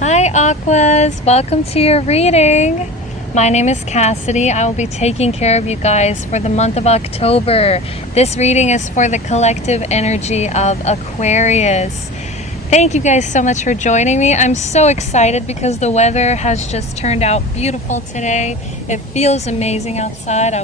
Hi Aquas, welcome to your reading. My name is Cassidy. I will be taking care of you guys for the month of October. This reading is for the collective energy of Aquarius. Thank you guys so much for joining me. I'm so excited because the weather has just turned out beautiful today. It feels amazing outside.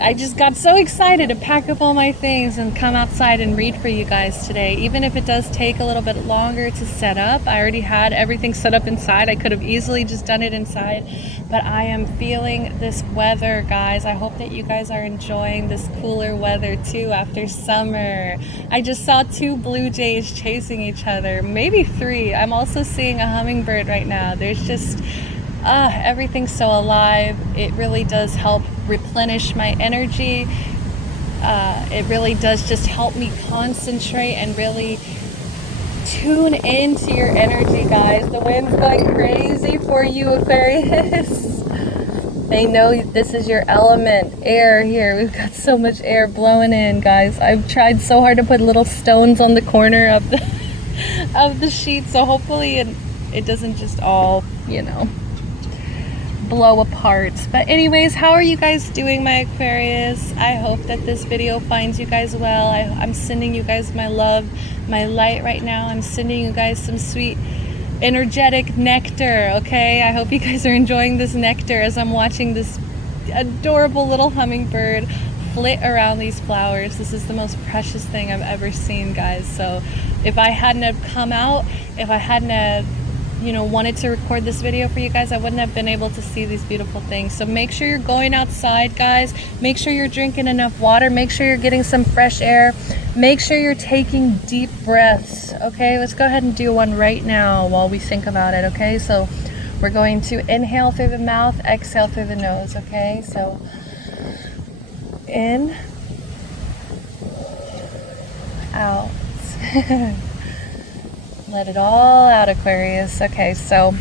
I just got so excited to pack up all my things and come outside and read for you guys today. Even if it does take a little bit longer to set up, I already had everything set up inside. I could have easily just done it inside, but I am feeling this weather, guys. I hope that you guys are enjoying this cooler weather too after summer. I just saw 2 blue jays chasing each other, maybe 3. I'm also seeing a hummingbird right now. There's just everything's so alive. It really does help replenish my energy. It really does just help me concentrate and really tune into your energy, guys. The wind's going crazy for you, Aquarius. I know this is your element, air here. We've got so much air blowing in, guys. I've tried so hard to put little stones on the corner of the sheet, so hopefully it doesn't just all, blow apart. But anyways, how are you guys doing, my Aquarius? I hope that this video finds you guys well. I'm sending you guys my love, my light right now. I'm sending you guys some sweet energetic nectar, okay? I hope you guys are enjoying this nectar as I'm watching this adorable little hummingbird flit around these flowers. This is the most precious thing I've ever seen, guys. So if I hadn't have come out, if I hadn't have wanted to record this video for you guys, I wouldn't have been able to see these beautiful things. So make sure you're going outside, guys. Make sure you're drinking enough water. Make sure you're getting some fresh air. Make sure you're taking deep breaths, okay? Let's go ahead and do one right now while we think about it, okay? So we're going to inhale through the mouth, exhale through the nose, okay? So in, out. Let it all out, Aquarius. Okay, so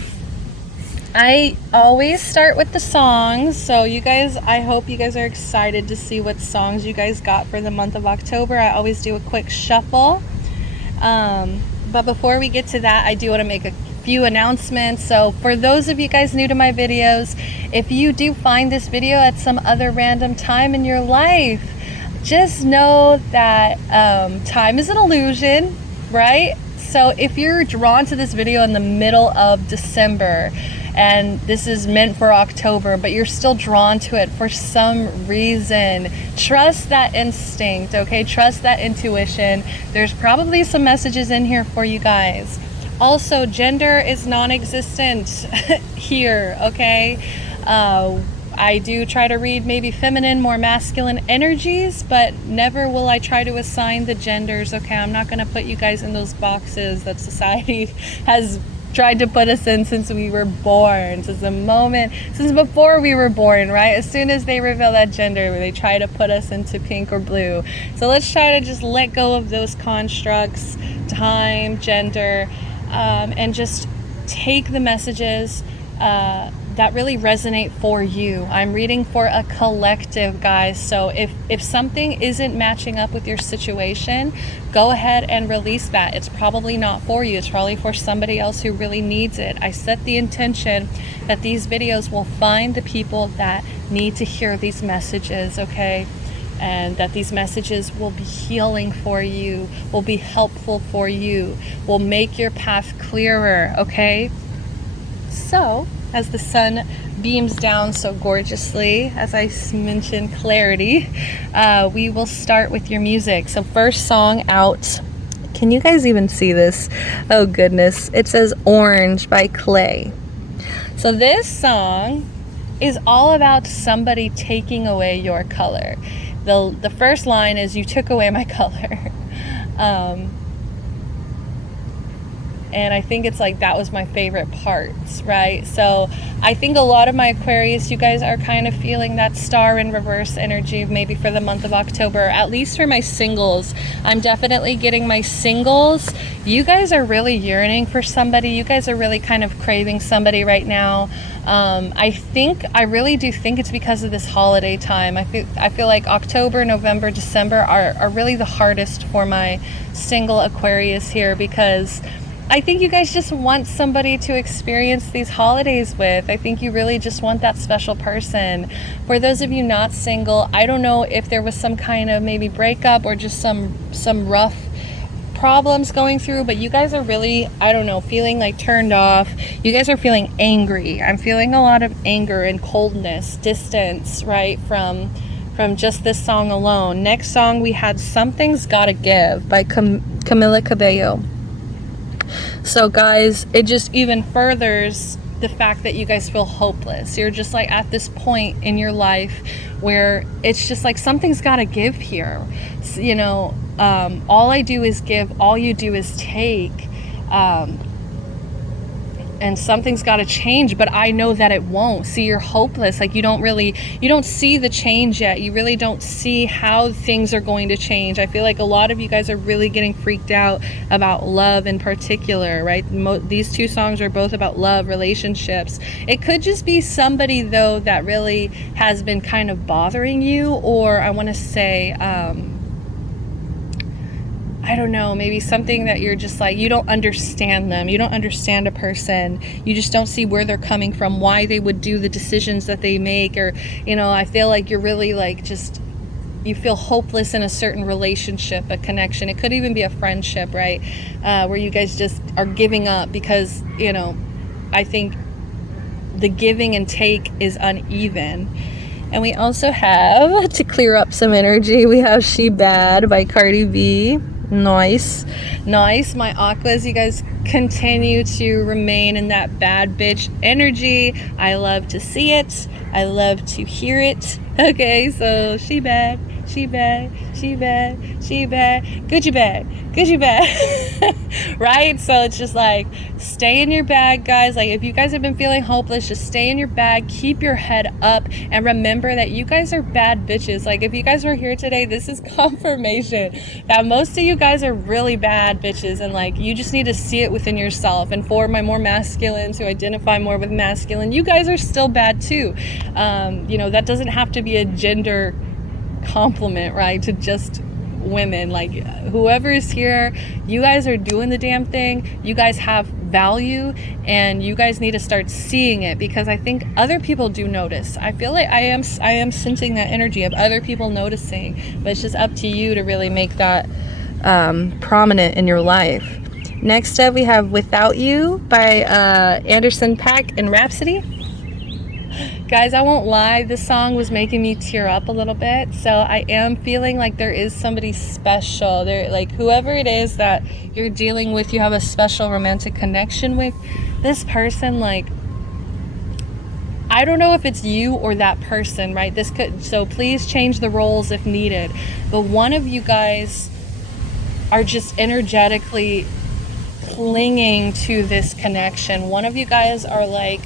I always start with the songs. So you guys, I hope you guys are excited to see what songs you guys got for the month of October. I always do a quick shuffle. But before we get to that, I do want to make a few announcements. So for those of you guys new to my videos, if you do find this video at some other random time in your life, just know that time is an illusion, right? So if you're drawn to this video in the middle of December and this is meant for October, but you're still drawn to it for some reason, trust that instinct, okay? Trust that intuition. There's probably some messages in here for you guys. Also, gender is non-existent here, okay? I do try to read maybe feminine, more masculine energies, but never will I try to assign the genders, okay? I'm not going to put you guys in those boxes that society has tried to put us in since we were born, since before we were born, right? As soon as they reveal that gender, they try to put us into pink or blue. So let's try to just let go of those constructs, time, gender, and just take the messages that really resonate for you. I'm reading for a collective, guys. So if something isn't matching up with your situation, go ahead and release that. It's probably not for you. It's probably for somebody else who really needs it. I set the intention that these videos will find the people that need to hear these messages, okay? And that these messages will be healing for you, will be helpful for you, will make your path clearer, okay? So, as the sun beams down so gorgeously, as I mentioned, clarity, we will start with your music. So first song out, can you guys even see this? Oh goodness, it says Orange by Clay. So this song is all about somebody taking away your color. The first line is, you took away my color. And I think it's like, that was my favorite parts, right? So I think a lot of my Aquarius, you guys are kind of feeling that star in reverse energy maybe for the month of October, at least for my singles. I'm definitely getting my singles. You guys are really yearning for somebody. You guys are really kind of craving somebody right now. I really do think it's because of this holiday time. I feel like October, November, December are really the hardest for my single Aquarius here, because I think you guys just want somebody to experience these holidays with. I think you really just want that special person. For those of you not single, I don't know if there was some kind of maybe breakup or just some rough problems going through, but you guys are really, I don't know, feeling like turned off. You guys are feeling angry. I'm feeling a lot of anger and coldness, distance, right, from just this song alone. Next song we had Something's Gotta Give by Camila Cabello. So guys, it just even furthers the fact that you guys feel hopeless. You're just like at this point in your life where it's just like something's got to give here. So, you know, all I do is give, all you do is take. And something's got to change, but I know that it won't. See, you're hopeless. Like you don't see the change yet. You really don't see how things are going to change. I feel like a lot of you guys are really getting freaked out about love in particular, right? These two songs are both about love, relationships. It could just be somebody though that really has been kind of bothering you, or I want to say, I don't know, maybe something that you're just like, you don't understand them. You don't understand a person. You just don't see where they're coming from, why they would do the decisions that they make. Or, you know, I feel like you're really like just, you feel hopeless in a certain relationship, a connection. It could even be a friendship, right? Where you guys just are giving up because, you know, I think the giving and take is uneven. And we also have, to clear up some energy, we have She Bad by Cardi B. Nice. My aquas, you guys continue to remain in that bad bitch energy. I love to see it. I love to hear it. Okay, so she bad. Gucci bag. Right? So it's just like, stay in your bag, guys. Like if you guys have been feeling hopeless, just stay in your bag, keep your head up, and remember that you guys are bad bitches. Like if you guys were here today, this is confirmation that most of you guys are really bad bitches, and like you just need to see it within yourself. And for my more masculines who identify more with masculine, you guys are still bad too. You know, that doesn't have to be a gender compliment, right, to just women. Like whoever is here, you guys are doing the damn thing. You guys have value, and you guys need to start seeing it, because I think other people do notice. I feel like I am sensing that energy of other people noticing, but it's just up to you to really make that prominent in your life. Next up we have Without You by Anderson .Paak and Rhapsody. Guys, I won't lie, this song was making me tear up a little bit. So I am feeling like there is somebody special there, like whoever it is that you're dealing with, you have a special romantic connection with this person. Like I don't know if it's you or that person, right? This could, so please change the roles if needed, but one of you guys are just energetically clinging to this connection. One of you guys are like,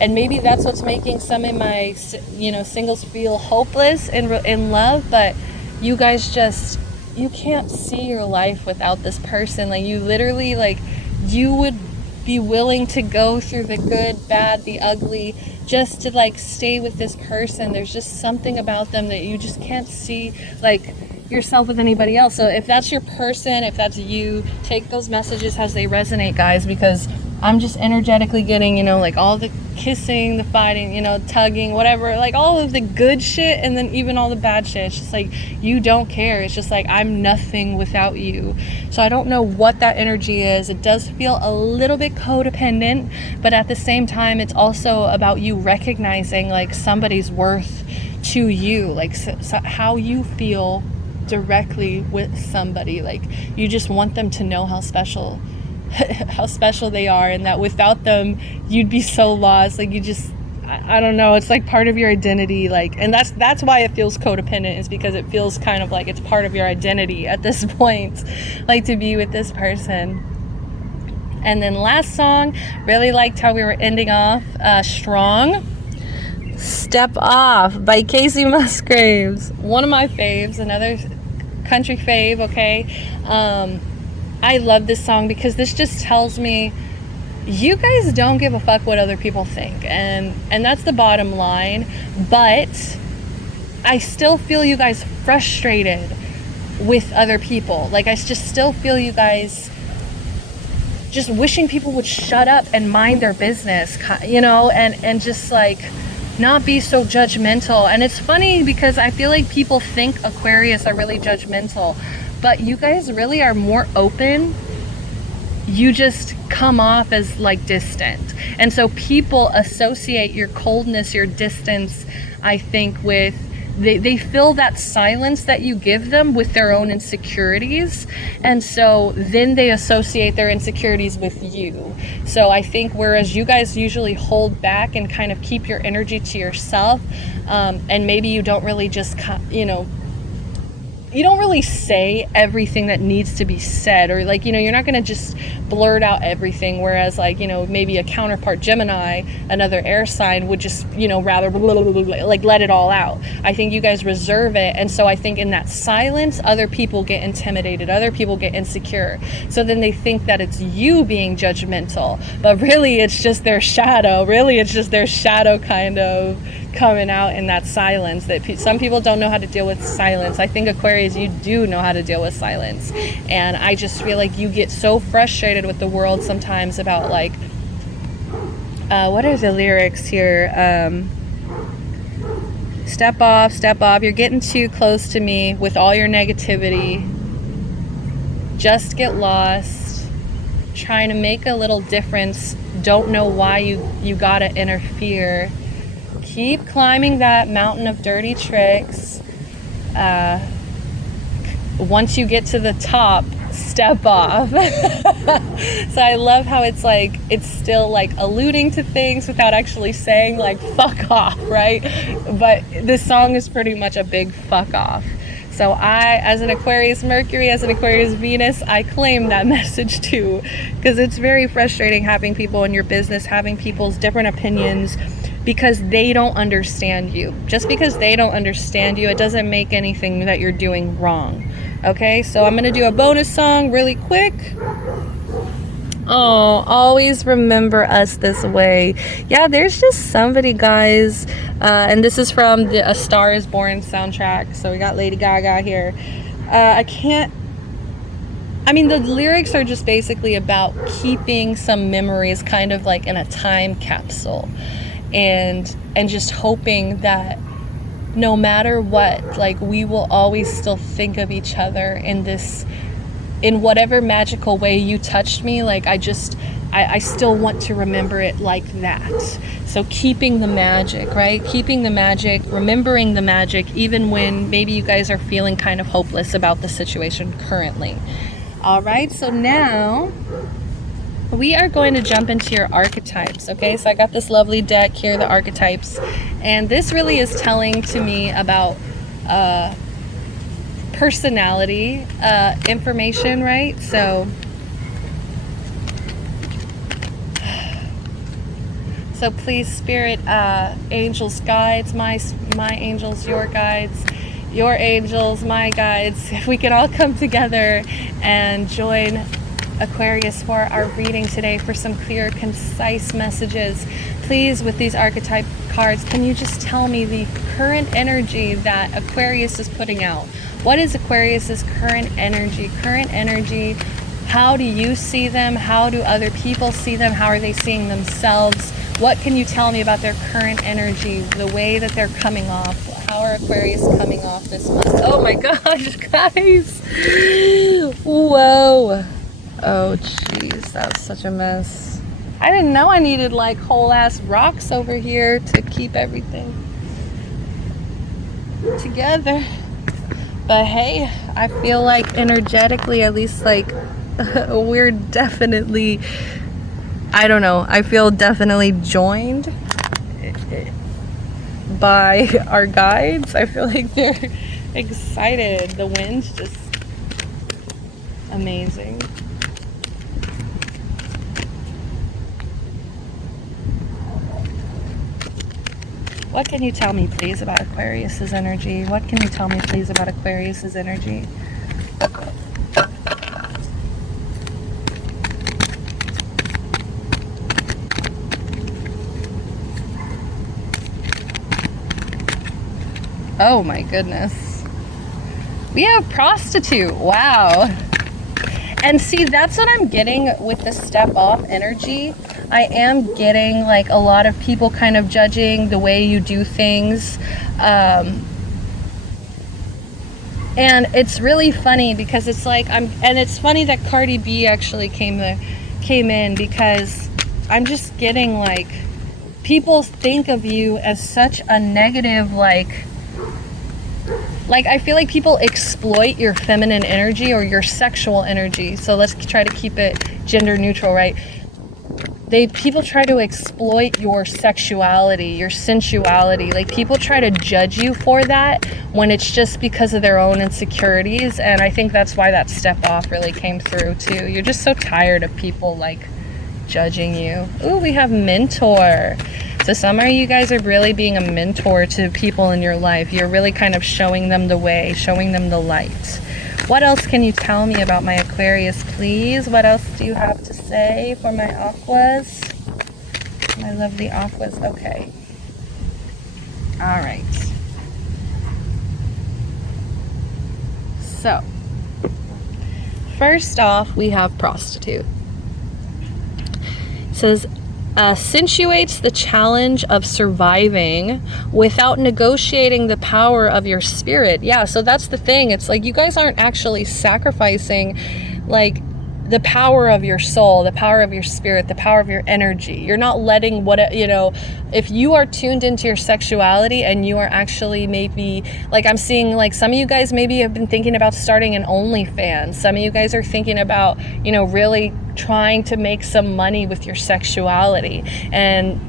and maybe that's what's making some of my, you know, singles feel hopeless in love, but you guys just, you can't see your life without this person. Like you literally, like you would be willing to go through the good, bad, the ugly, just to like stay with this person. There's just something about them that you just can't see like yourself with anybody else. So if that's your person, if that's you, take those messages as they resonate, guys, because I'm just energetically getting, you know, like all the kissing, the fighting, you know, tugging, whatever, like all of the good shit, and then even all the bad shit. It's just like, you don't care. It's just like, I'm nothing without you. So I don't know what that energy is. It does feel a little bit codependent, but at the same time, it's also about you recognizing like somebody's worth to you, like so how you feel directly with somebody. Like you just want them to know how special they are, and that without them you'd be so lost. Like you just, I don't know, it's like part of your identity. Like, and that's why it feels codependent, is because it feels kind of like it's part of your identity at this point, like to be with this person. And then last song, really liked how we were ending off, Strong, Step Off by Casey Musgraves, one of my faves, another country fave. Okay, I love this song because this just tells me you guys don't give a fuck what other people think, and that's the bottom line. But I still feel you guys frustrated with other people. Like I just still feel you guys just wishing people would shut up and mind their business, you know, and just like not be so judgmental. And it's funny because I feel like people think Aquarius are really judgmental, but you guys really are more open. You just come off as like distant. And so people associate your coldness, your distance, I think, with they fill that silence that you give them with their own insecurities, and so then they associate their insecurities with you. So I think whereas you guys usually hold back and kind of keep your energy to yourself, and maybe you don't really just, you know, you don't really say everything that needs to be said, or like, you know, you're not going to just blurt out everything, whereas like, you know, maybe a counterpart Gemini, another air sign, would just, you know, rather like let it all out. I think you guys reserve it, and so I think in that silence other people get intimidated, other people get insecure, so then they think that it's you being judgmental, but really it's just their shadow. Really it's just their shadow kind of coming out in that silence. That some people don't know how to deal with silence. I think Aquarius, you do know how to deal with silence, and I just feel like you get so frustrated with the world sometimes about like what are the lyrics here? Step off, you're getting too close to me with all your negativity, just get lost, trying to make a little difference, don't know why you gotta interfere. Keep climbing that mountain of dirty tricks. Once you get to the top, step off. So I love how it's like, it's still like alluding to things without actually saying like fuck off, right? But this song is pretty much a big fuck off. So I, as an Aquarius Mercury, as an Aquarius Venus, I claim that message too, because it's very frustrating having people in your business, having people's different opinions, because they don't understand you. Just because they don't understand you, it doesn't make anything that you're doing wrong. Okay, so I'm gonna do a bonus song really quick. Oh, always remember us this way. Yeah, there's just somebody, guys, and this is from the A Star Is Born soundtrack. So we got Lady Gaga here. I mean, the lyrics are just basically about keeping some memories kind of like in a time capsule, and just hoping that no matter what, like, we will always still think of each other in whatever magical way you touched me. Like, I still want to remember it like that. So keeping the magic, right? Keeping the magic, remembering the magic, even when maybe you guys are feeling kind of hopeless about the situation currently. All right, so now we are going to jump into your archetypes, okay? So I got this lovely deck here, the archetypes, and this really is telling to me about personality information, right? So please, spirit, angels, guides, my angels, your guides, your angels, my guides, if we can all come together and join Aquarius for our reading today for some clear, concise messages. Please, with these archetype cards, can you just tell me the current energy that Aquarius is putting out? What is Aquarius's current energy? How do you see them? How do other people see them? How are they seeing themselves? What can you tell me about their current energy, the way that they're coming off? How are Aquarius coming off this month? Oh my gosh, guys. Whoa. Oh, jeez, that was such a mess. I didn't know I needed like whole ass rocks over here to keep everything together. But hey, I feel like energetically, at least, like we're definitely, I don't know, I feel definitely joined by our guides. I feel like they're excited. The wind's just amazing. What can you tell me, please, about Aquarius's energy? What can you tell me, please, about Aquarius's energy? Oh my goodness. We have prostitute. Wow. And see, that's what I'm getting with the step off energy. I am getting like a lot of people kind of judging the way you do things. And it's really funny because it's like and it's funny that Cardi B actually came in, because I'm just getting like, people think of you as such a negative, like I feel like people exploit your feminine energy or your sexual energy. So let's try to keep it gender neutral, right? People try to exploit your sexuality, your sensuality. Like, people try to judge you for that when it's just because of their own insecurities. And I think that's why that step off really came through too. You're just so tired of people like judging you. Ooh, we have mentor. So some of you guys are really being a mentor to people in your life. You're really kind of showing them the way, showing them the light. What else can you tell me about my Aquarius, please? What else do you have to say for my aquas? I love the aquas. Okay. All right. So, first off, we have prostitute. It says, accentuates the challenge of surviving without negotiating the power of your spirit. Yeah, so that's the thing. It's like you guys aren't actually sacrificing like the power of your soul, the power of your spirit, the power of your energy. You're not letting if you are tuned into your sexuality and you are actually maybe, like I'm seeing like some of you guys maybe have been thinking about starting an OnlyFans. Some of you guys are thinking about, really trying to make some money with your sexuality. And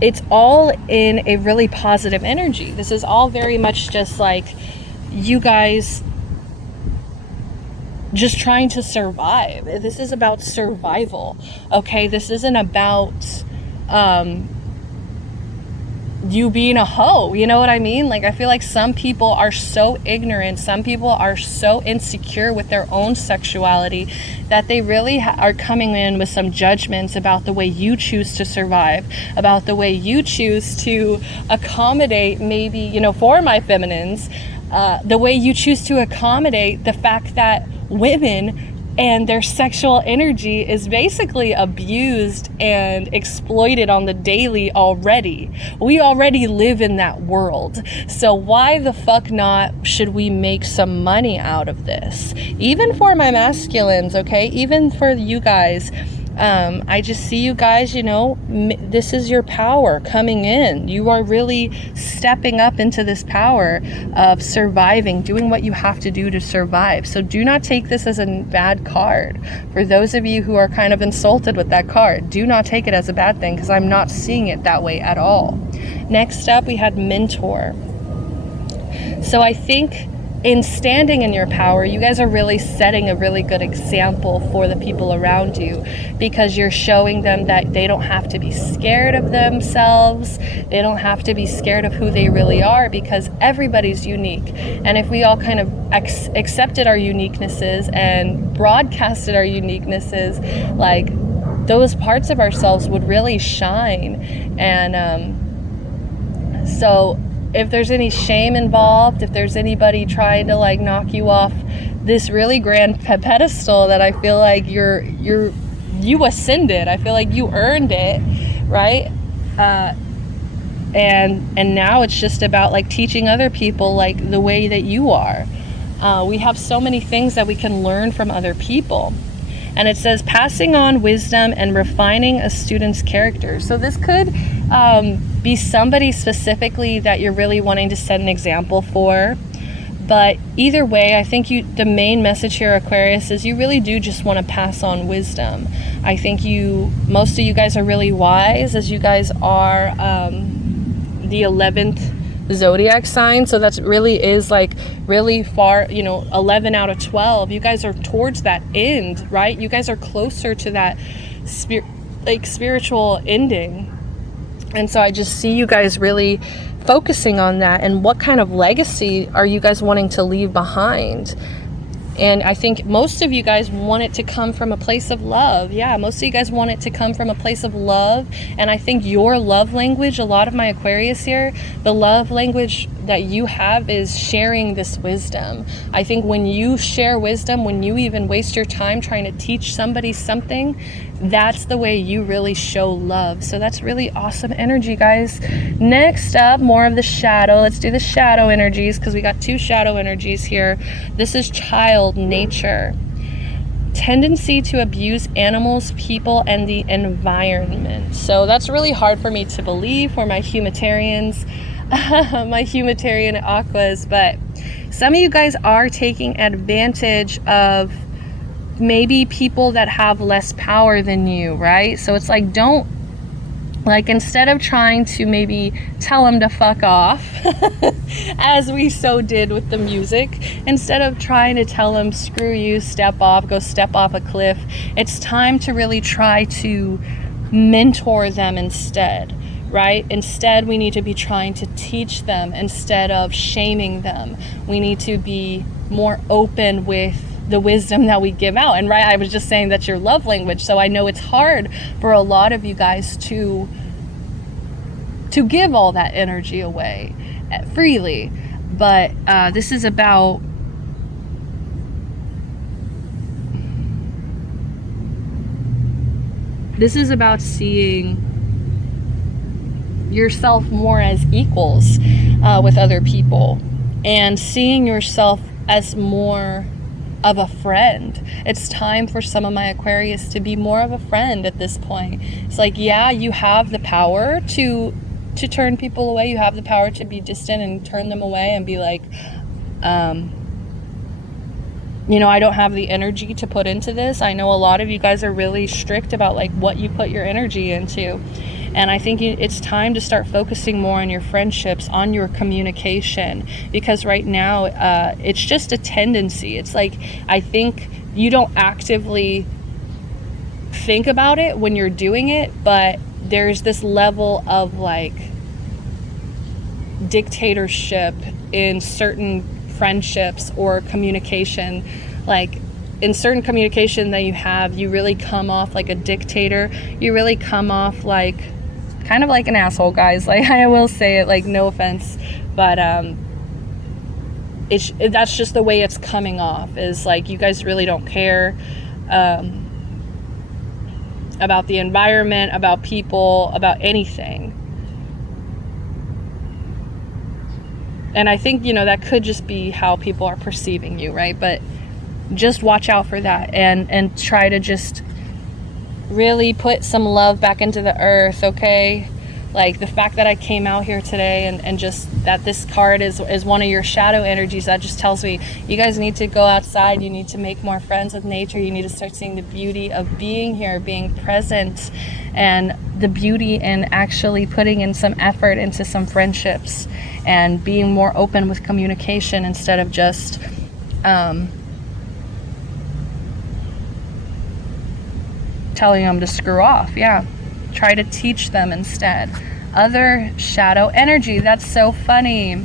it's all in a really positive energy. This is all very much just like you guys just trying to survive. This is about survival, okay? This isn't about you being a hoe, you know what I mean? Like, I feel like some people are so ignorant, some people are so insecure with their own sexuality that they really are coming in with some judgments about the way you choose to survive, about the way you choose to accommodate, maybe, for my feminines, the way you choose to accommodate the fact that women and their sexual energy is basically abused and exploited on the daily already. We already live in that world. So why the fuck not should we make some money out of this? Even for my masculines, okay? Even for you guys. I just see you guys, this is your power coming in. You are really stepping up into this power of surviving, doing what you have to do to survive. So do not take this as a bad card. For those of you who are kind of insulted with that card, do not take it as a bad thing, because I'm not seeing it that way at all. Next up, we had mentor. So I think in standing in your power, you guys are really setting a really good example for the people around you, because you're showing them that they don't have to be scared of themselves. They don't have to be scared of who they really are, because everybody's unique. And if we all kind of accepted our uniquenesses and broadcasted our uniquenesses, like, those parts of ourselves would really shine. And so if there's any shame involved, if there's anybody trying to like knock you off this really grand pedestal that I feel like you ascended, I feel like you earned it, right? And now it's just about like teaching other people like the way that you are. We have so many things that we can learn from other people. And it says passing on wisdom and refining a student's character. So this could be somebody specifically that you're really wanting to set an example for. But either way, I think the main message here, Aquarius, is you really do just want to pass on wisdom. I think most of you guys are really wise, as you guys are the 11th zodiac sign. So that's really is like really far, 11 out of 12. You guys are towards that end, right? You guys are closer to that spiritual ending. And so I just see you guys really focusing on that, and what kind of legacy are you guys wanting to leave behind? And I think most of you guys want it to come from a place of love. Yeah, most of you guys want it to come from a place of love. And I think your love language, a lot of my Aquarius here, the love language that you have is sharing this wisdom. I think when you share wisdom, when you even waste your time trying to teach somebody something, that's the way you really show love. So that's really awesome energy, guys. Next up, more of the shadow. Let's do the shadow energies, because we got 2 shadow energies here. This is child nature. Tendency to abuse animals, people, and the environment. So that's really hard for me to believe for my humanitarians, my humanitarian aquas, but some of you guys are taking advantage of maybe people that have less power than you, right? So it's like, don't, like, instead of trying to maybe tell them to fuck off, as we so did with the music, instead of trying to tell them, screw you, step off, go step off a cliff, it's time to really try to mentor them instead, right? Instead, we need to be trying to teach them instead of shaming them. We need to be more open with the wisdom that we give out. And right, I was just saying that's your love language, so I know it's hard for a lot of you guys to give all that energy away freely, but this is about seeing yourself more as equals with other people, and seeing yourself as more of a friend. It's time for some of my Aquarius to be more of a friend at this point. It's like, yeah, you have the power to turn people away. You have the power to be distant and turn them away and be like, you know, I don't have the energy to put into this. I know a lot of you guys are really strict about like what you put your energy into. And I think it's time to start focusing more on your friendships, on your communication, because right now it's just a tendency. It's like, I think you don't actively think about it when you're doing it, but there's this level of like dictatorship in certain friendships or communication. Like in certain communication that you have, you really come off like a dictator. You really come off like kind of like an asshole, guys. Like, I will say it, like, no offense, but that's just the way it's coming off, is like you guys really don't care about the environment, about people, about anything. And I think, you know, that could just be how people are perceiving you, right? But just watch out for that, and try to just really put some love back into the earth, okay? Like the fact that I came out here today and just that this card is one of your shadow energies, that just tells me you guys need to go outside. You need to make more friends with nature. You need to start seeing the beauty of being here, being present, and the beauty in actually putting in some effort into some friendships and being more open with communication instead of just telling them to screw off. Yeah, try to teach them instead. Other shadow energy, that's so funny.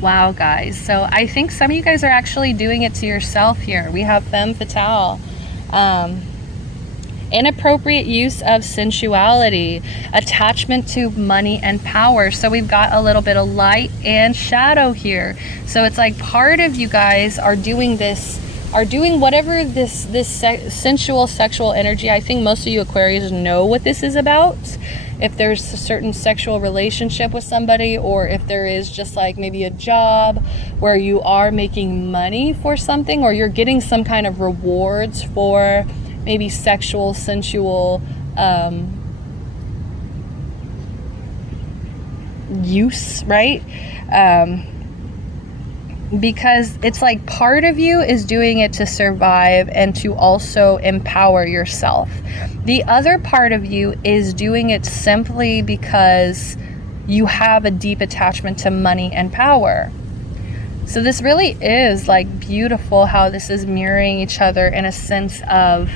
Wow, guys, so I think some of you guys are actually doing it to yourself here. We have femme fatale, inappropriate use of sensuality, attachment to money and power. So we've got a little bit of light and shadow here. So it's like part of you guys are doing this, are doing whatever this sensual sexual energy. I think most of you Aquarius know what this is about. If there's a certain sexual relationship with somebody, or if there is just like maybe a job where you are making money for something, or you're getting some kind of rewards for maybe sexual, sensual use, right? Because it's like part of you is doing it to survive and to also empower yourself. The other part of you is doing it simply because you have a deep attachment to money and power. So this really is like beautiful how this is mirroring each other in a sense of,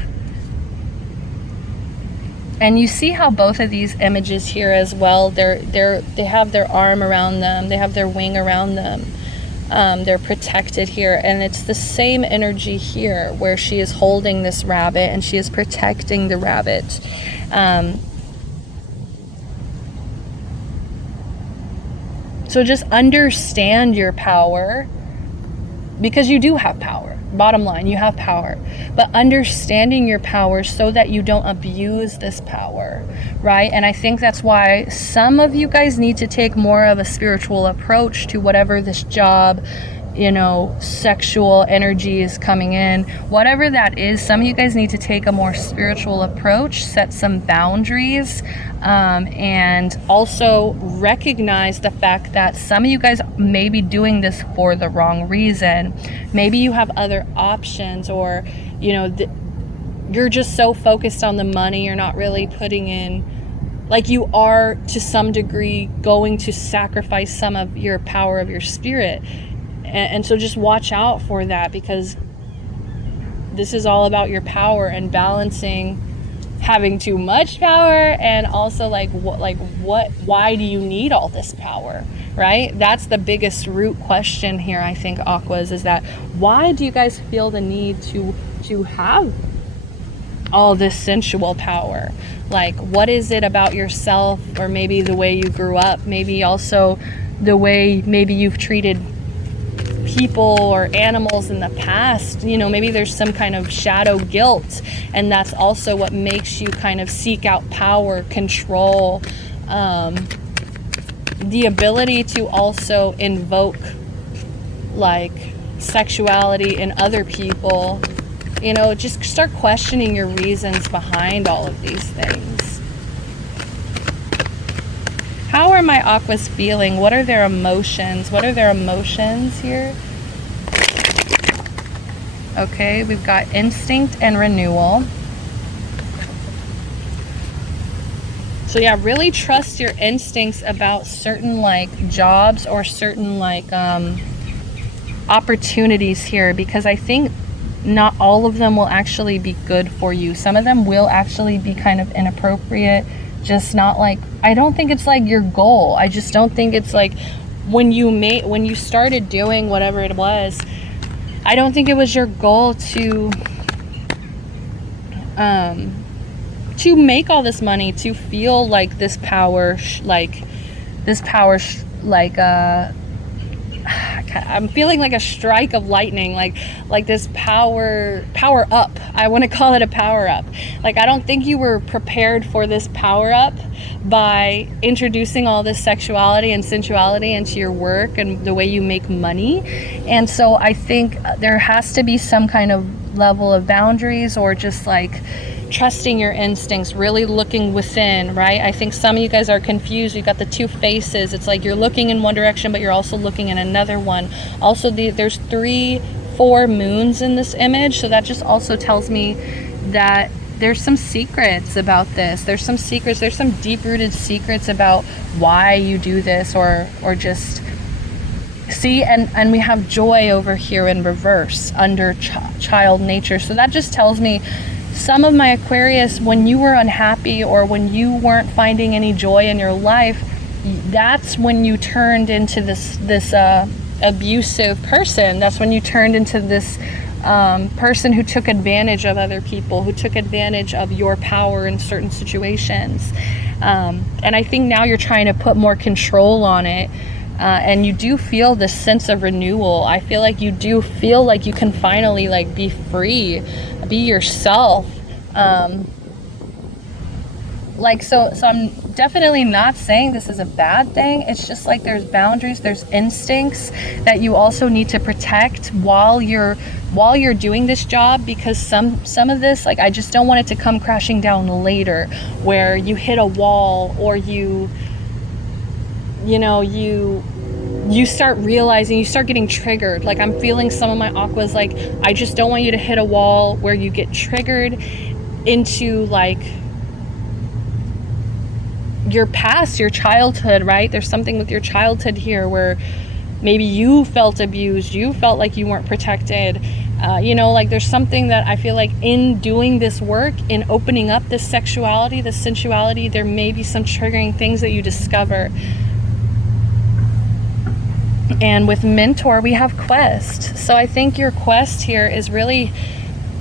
and you see how both of these images here as well, they have their arm around them, they have their wing around them. They're protected here, and it's the same energy here where she is holding this rabbit and she is protecting the rabbit. So just understand your power, because you do have power. Bottom line, you have power. But understanding your power so that you don't abuse this power, right? And I think that's why some of you guys need to take more of a spiritual approach to whatever this job, you know, sexual energy is coming in, whatever that is. Some of you guys need to take a more spiritual approach, set some boundaries, and also recognize the fact that some of you guys may be doing this for the wrong reason. Maybe you have other options, or, you know, you're just so focused on the money, you're not really putting in, like, you are to some degree going to sacrifice some of your power of your spirit. And so just watch out for that, because this is all about your power and balancing having too much power, and also why do you need all this power, right? That's the biggest root question here, I think, Aquas, is that why do you guys feel the need to have all this sensual power? Like, what is it about yourself, or maybe the way you grew up, maybe also the way maybe you've treated people or animals in the past? You know, maybe there's some kind of shadow guilt, and that's also what makes you kind of seek out power, control, the ability to also invoke like sexuality in other people. You know, just start questioning your reasons behind all of these things. How are my Aquas feeling? What are their emotions? What are their emotions here? Okay, we've got instinct and renewal. So yeah, really trust your instincts about certain like jobs or certain like opportunities here, because I think not all of them will actually be good for you. Some of them will actually be kind of inappropriate, just not like, I don't think it's like your goal. I just don't think it's like when you started doing whatever it was, I don't think it was your goal to make all this money, to feel like this power, I'm feeling like a strike of lightning, like this power up. I want to call it a power up. Like, I don't think you were prepared for this power up by introducing all this sexuality and sensuality into your work and the way you make money. And so I think there has to be some kind of level of boundaries, or just like trusting your instincts, really looking within, right? I think some of you guys are confused. You've got the two faces. It's like you're looking in one direction, but you're also looking in another one. Also, there's 4 moons in this image, so that just also tells me that there's some secrets about this. There's some secrets. There's some deep-rooted secrets about why you do this, or just see. And we have joy over here in reverse under child nature. So that just tells me some of my Aquarius, when you were unhappy or when you weren't finding any joy in your life, that's when you turned into this abusive person. That's when you turned into this person who took advantage of other people, who took advantage of your power in certain situations. And I think now you're trying to put more control on it. And you do feel this sense of renewal. I feel like you do feel like you can finally like be free, be yourself. So I'm definitely not saying this is a bad thing. It's just like there's boundaries, there's instincts that you also need to protect while you're doing this job, because some of this, like, I just don't want it to come crashing down later where you hit a wall, or you start realizing, you start getting triggered. Like, I'm feeling some of my Aquas, like, I just don't want you to hit a wall where you get triggered into like your past, your childhood, right? There's something with your childhood here where maybe you felt abused, you felt like you weren't protected. Like, there's something that I feel like in doing this work, in opening up this sexuality, this sensuality, there may be some triggering things that you discover. And with Mentor, we have Quest. So I think your quest here is really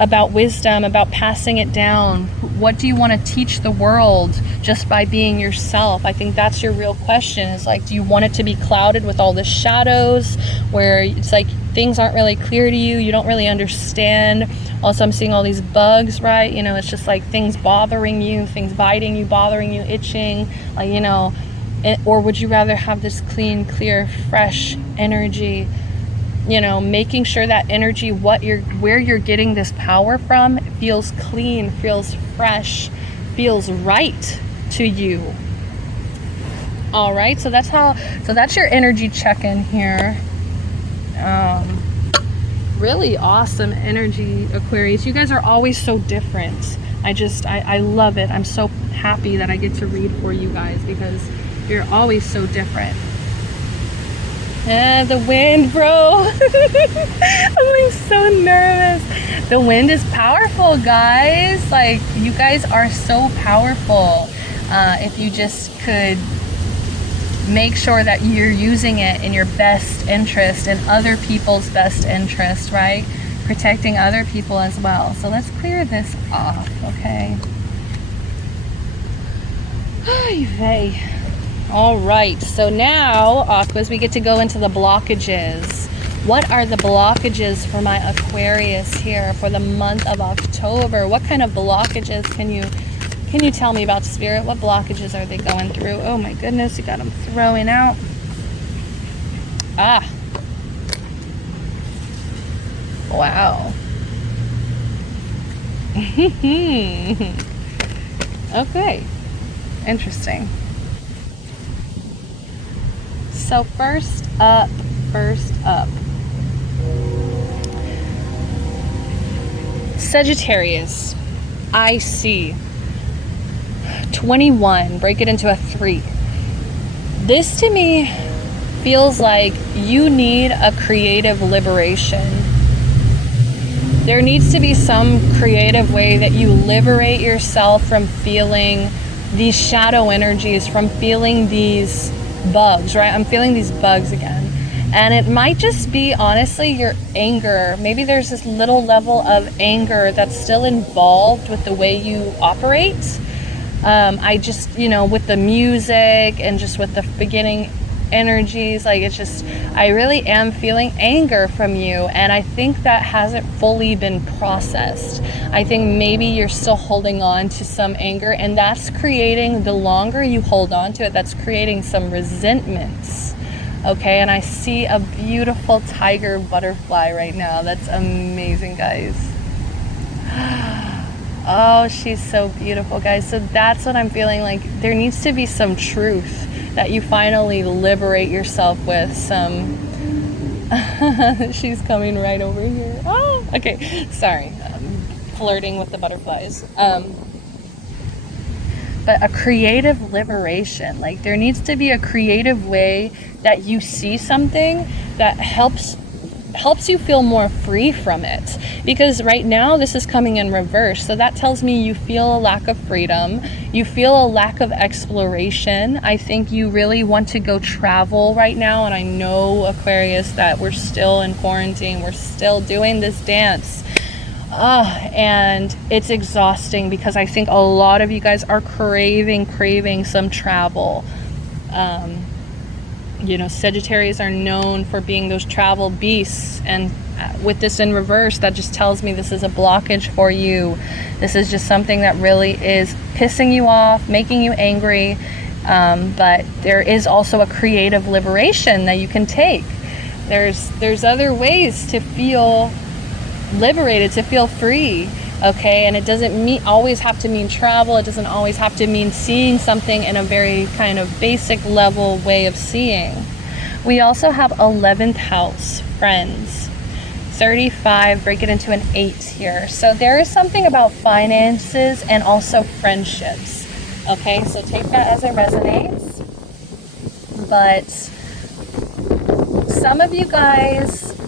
about wisdom, about passing it down. What do you want to teach the world just by being yourself? I think that's your real question, is like, do you want it to be clouded with all the shadows where it's like things aren't really clear to you, you don't really understand? Also, I'm seeing all these bugs, right? You know, it's just like things bothering you, things biting you, bothering you, itching, like, you know. Or would you rather have this clean, clear, fresh energy? You know, making sure that energy, where you're getting this power from, feels clean, feels fresh, feels right to you. All right, so that's your energy check-in here. Really awesome energy, Aquarius. You guys are always so different. I love it. I'm so happy that I get to read for you guys because you're always so different. The wind, bro. I'm like so nervous. The wind is powerful, guys. Like, you guys are so powerful. If you just could make sure that you're using it in your best interest and other people's best interest, right? Protecting other people as well. So let's clear this off, okay? Ay vey. All right, so now, Aquas, we get to go into the blockages. What are the blockages for my Aquarius here for the month of October? What kind of blockages can you tell me about, Spirit? What blockages are they going through? Oh my goodness, you got them throwing out. Ah. Wow. Okay, interesting. So first up, Sagittarius, I see 21, break it into a 3. This to me feels like you need a creative liberation. There needs to be some creative way that you liberate yourself from feeling these shadow energies, from feeling these bugs, right? I'm feeling these bugs again. And it might just be, honestly, your anger. Maybe there's this little level of anger that's still involved with the way you operate. I just, you know, with the music and just with the beginning energies, like, it's just, I really am feeling anger from you, and I think that hasn't fully been processed. I think maybe you're still holding on to some anger, and that's creating, the longer you hold on to it, that's creating some resentments. Okay, and I see a beautiful tiger butterfly right now. That's amazing, guys. Oh, she's so beautiful, guys. So that's what I'm feeling like. There needs to be some truth that you finally liberate yourself with. Some she's coming right over here. Oh, okay, sorry, flirting with the butterflies. But a creative liberation, like, there needs to be a creative way that you see something that helps you feel more free from it, because right now this is coming in reverse. So that tells me you feel a lack of freedom, you feel a lack of exploration. I think you really want to go travel right now, and I know, Aquarius, that we're still in quarantine, we're still doing this dance, and it's exhausting because I think a lot of you guys are craving some travel. You know, Sagittarius are known for being those travel beasts, and with this in reverse, that just tells me this is a blockage for you. This is just something that really is pissing you off, making you angry, but there is also a creative liberation that you can take. There's other ways to feel liberated, to feel free. Okay, and it doesn't always have to mean travel. It doesn't always have to mean seeing something in a very kind of basic level way of seeing. We also have 11th house, friends. 35, break it into an 8 here. So there is something about finances and also friendships. Okay, so take that as it resonates. But some of you guys,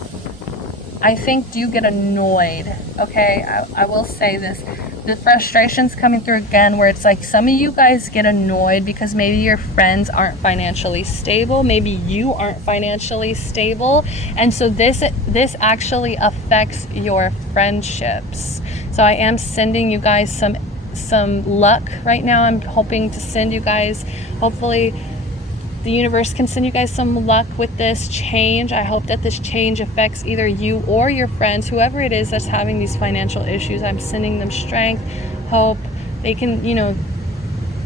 I think, do get annoyed, okay? I will say this. The frustration's coming through again, where it's like some of you guys get annoyed because maybe your friends aren't financially stable, maybe you aren't financially stable, and so this actually affects your friendships. So I am sending you guys some luck right now. I'm hoping to send you guys, hopefully the universe can send you guys some luck with this change. I hope that this change affects either you or your friends, whoever it is that's having these financial issues. I'm sending them strength, hope. They can, you know,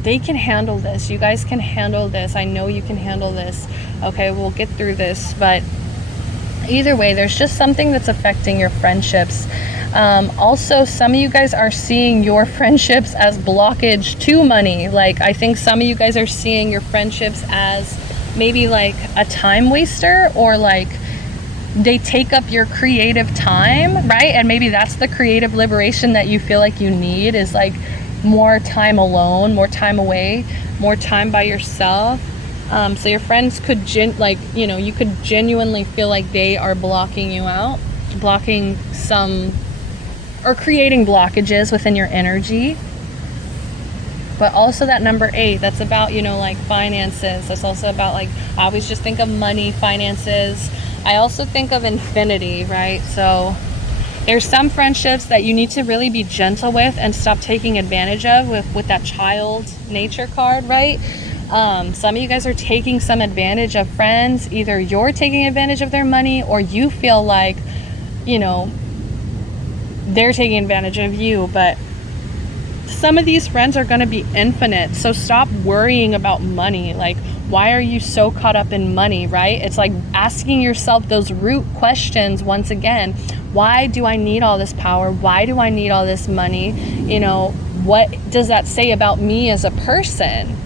they can handle this. You guys can handle this. I know you can handle this. Okay, we'll get through this. But either way, there's just something that's affecting your friendships. Also, some of you guys are seeing your friendships as blockage to money. Like, I think some of you guys are seeing your friendships as maybe like a time waster, or like they take up your creative time, right? And maybe that's the creative liberation that you feel like you need, is like more time alone, more time away, more time by yourself. So your friends could you could genuinely feel like they are blocking you out, blocking some, or creating blockages within your energy. But also that number 8, that's about, you know, like finances. That's also about, like, I always just think of money, finances. I also think of infinity, right? So there's some friendships that you need to really be gentle with and stop taking advantage of with that child nature card, right? Some of you guys are taking some advantage of friends. Either you're taking advantage of their money, or you feel like, you know, they're taking advantage of you. But some of these friends are going to be infinite, so stop worrying about money. Like, why are you so caught up in money, right? It's like asking yourself those root questions once again. Why do I need all this power? Why do I need all this money? You know, what does that say about me as a person?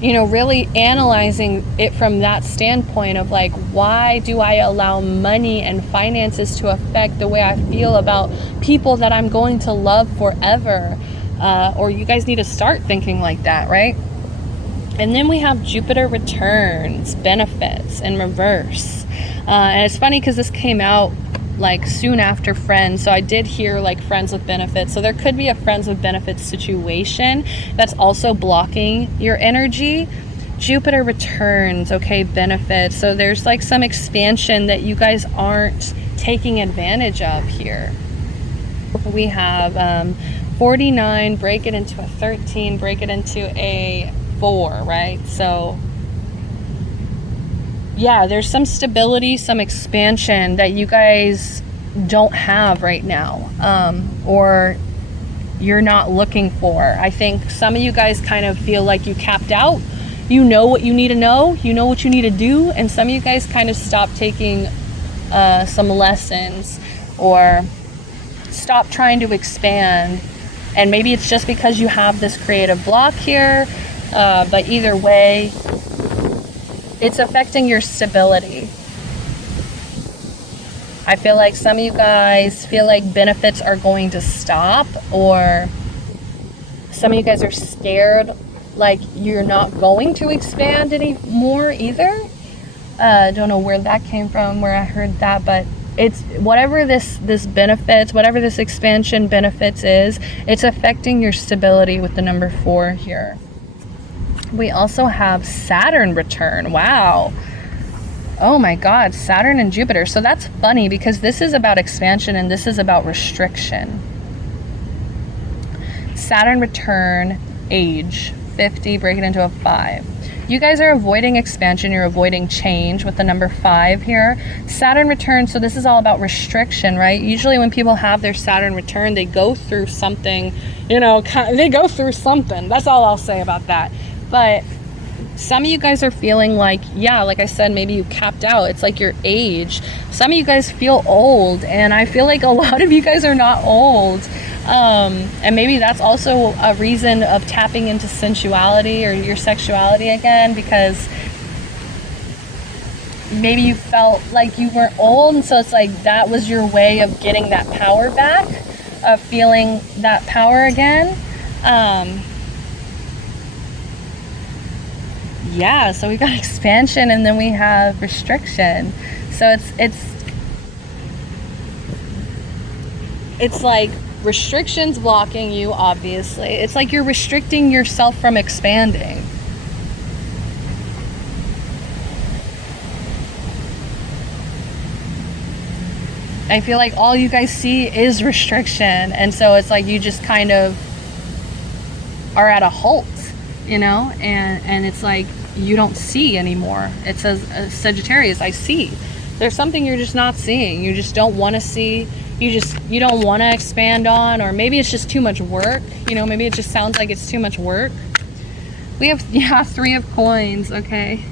You know, really analyzing it from that standpoint of like, why do I allow money and finances to affect the way I feel about people that I'm going to love forever? Or you guys need to start thinking like that, right? And then we have Jupiter returns, benefits in reverse. And it's funny because this came out like soon after friends, so I did hear like friends with benefits. So there could be a friends with benefits situation that's also blocking your energy. Jupiter returns, okay, benefits. So there's like some expansion that you guys aren't taking advantage of here. We have 49, break it into a 13, break it into a 4, right? So yeah, there's some stability, some expansion that you guys don't have right now, or you're not looking for. I think some of you guys kind of feel like you capped out. You know what you need to know, you know what you need to do, and some of you guys kind of stop taking some lessons, or stop trying to expand. And maybe it's just because you have this creative block here, but either way, it's affecting your stability. I feel like some of you guys feel like benefits are going to stop, or some of you guys are scared like you're not going to expand anymore either. Don't know where that came from, where I heard that, but it's whatever this benefits, whatever this expansion benefits is, it's affecting your stability with the number 4 here. We also have Saturn return. Wow. Oh my God, Saturn and Jupiter. So that's funny because this is about expansion and this is about restriction. Saturn return, age 50, break it into a 5. You guys are avoiding expansion, you're avoiding change with the number 5 here. Saturn return, so this is all about restriction, right? Usually when people have their Saturn return, they go through something, you know, they go through something. That's all I'll say about that. But some of you guys are feeling like, yeah, like I said, maybe you capped out. It's like your age. Some of you guys feel old, and I feel like a lot of you guys are not old. And maybe that's also a reason of tapping into sensuality or your sexuality again, because maybe you felt like you weren't old, and so it's like that was your way of getting that power back, of feeling that power again. Yeah, so we got expansion and then we have restriction. So it's like restrictions blocking you, obviously. It's like you're restricting yourself from expanding. I feel like all you guys see is restriction, and so it's like you just kind of are at a halt, you know, and it's like you don't see anymore. It says Sagittarius, I see. There's something you're just not seeing. You just don't want to see. You don't want to expand on, or maybe it's just too much work. You know, maybe it just sounds like it's too much work. We have, yeah, 3 of coins. Okay.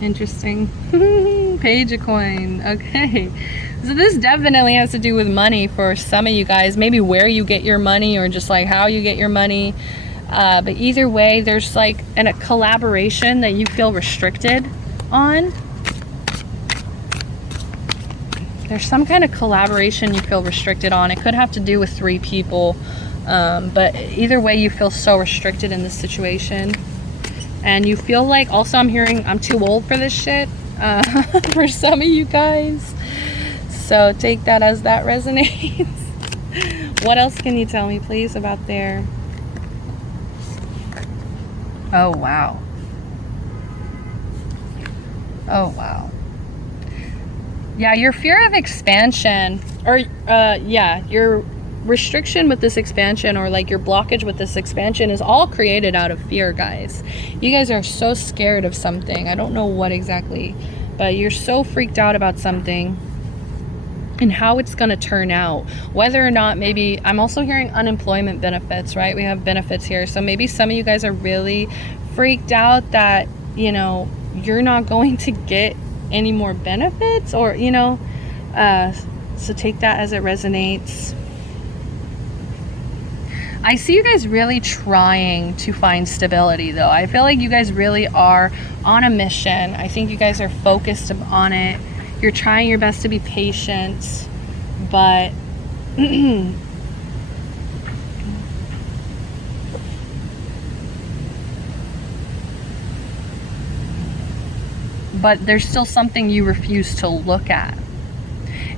Interesting. Page of coin. Okay. So this definitely has to do with money for some of you guys. Maybe where you get your money, or just like how you get your money. But either way, there's like a collaboration that you feel restricted on. There's some kind of collaboration you feel restricted on. It could have to do with 3 people. But either way, you feel so restricted in this situation. And you feel like, also I'm hearing I'm too old for this shit for some of you guys. So take that as that resonates. What else can you tell me, please, about there? Oh, wow. Oh, wow. Yeah, your fear of expansion, or yeah, your restriction with this expansion, or like your blockage with this expansion, is all created out of fear, guys. You guys are so scared of something. I don't know what exactly, but you're so freaked out about something and how it's going to turn out. Whether or not, maybe, I'm also hearing unemployment benefits, right? We have benefits here. So maybe some of you guys are really freaked out that, you know, you're not going to get any more benefits, or, you know, so take that as it resonates. I see you guys really trying to find stability, though. I feel like you guys really are on a mission. I think you guys are focused on it. You're trying your best to be patient, but but there's still something you refuse to look at.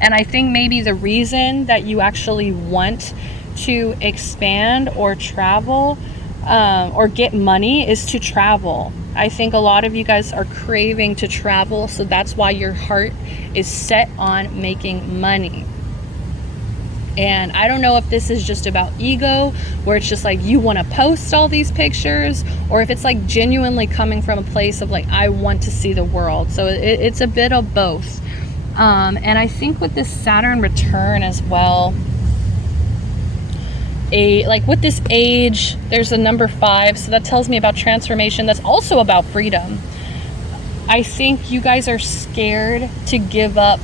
And I think maybe the reason that you actually want to expand or travel or get money is to travel. I think a lot of you guys are craving to travel, so that's why your heart is set on making money. And I don't know if this is just about ego, where it's just like you want to post all these pictures, or if it's like genuinely coming from a place of like, I want to see the world. So it's a bit of both. And I think with this Saturn return as well, like with this age, there's a number 5, so that tells me about transformation. That's also about freedom. I think you guys are scared to give up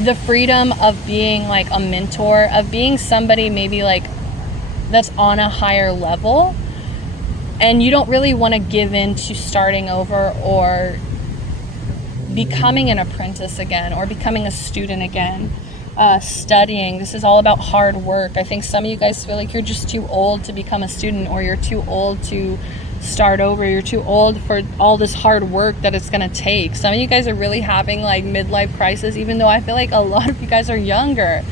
the freedom of being like a mentor, of being somebody maybe like that's on a higher level, and you don't really want to give in to starting over or becoming an apprentice again, or becoming a student again. Studying, this is all about hard work. I think some of you guys feel like you're just too old to become a student, or you're too old to start over. You're too old for all this hard work that it's gonna take. Some of you guys are really having like midlife crisis, even though I feel like a lot of you guys are younger.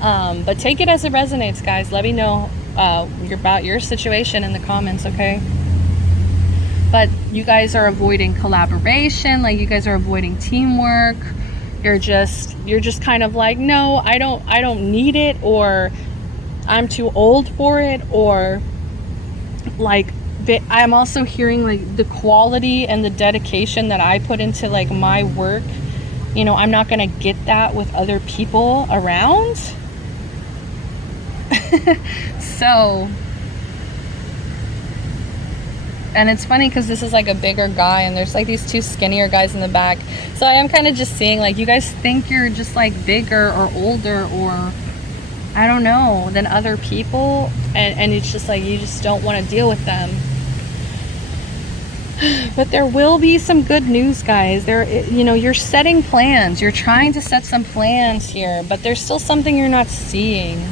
But take it as it resonates, guys. Let me know about your situation in the comments, okay? But you guys are avoiding collaboration, like you guys are avoiding teamwork. You're just kind of like, no, I don't need it, or I'm too old for it, or like, I'm also hearing like the quality and the dedication that I put into like my work, you know, I'm not gonna get that with other people around. So, and it's funny because this is like a bigger guy, and there's like these 2 skinnier guys in the back. So I am kind of just seeing like you guys think you're just like bigger or older, or I don't know, than other people, and it's just like you just don't want to deal with them. But there will be some good news, guys. You know, you're setting plans. You're trying to set some plans here, but there's still something you're not seeing.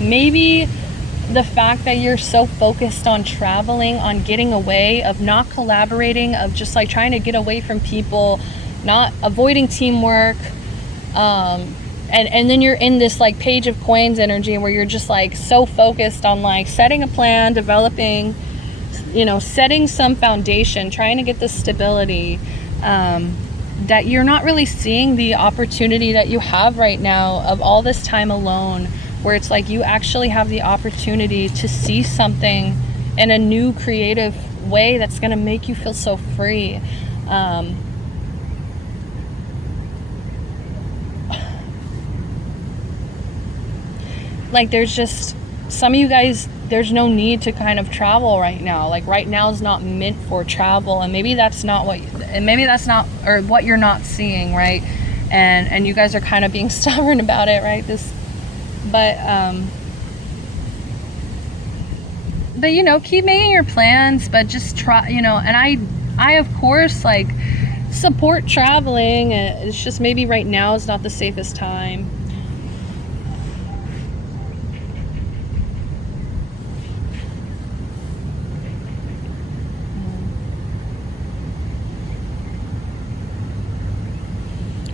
Maybe the fact that you're so focused on traveling, on getting away, of not collaborating, of just like trying to get away from people not avoiding teamwork. And then you're in this like Page of Coins energy where you're just like so focused on like setting a plan, developing, you know, setting some foundation, trying to get the stability, that you're not really seeing the opportunity that you have right now of all this time alone, where it's like you actually have the opportunity to see something in a new creative way that's going to make you feel so free. Like there's just some of you guys, there's no need to kind of travel right now. Like right now is not meant for travel, and maybe that's not what, or what you're not seeing, right? And you guys are kind of being stubborn about it, right? But you know, keep making your plans, but just try, you know. And I of course like support traveling. It's just maybe right now is not the safest time.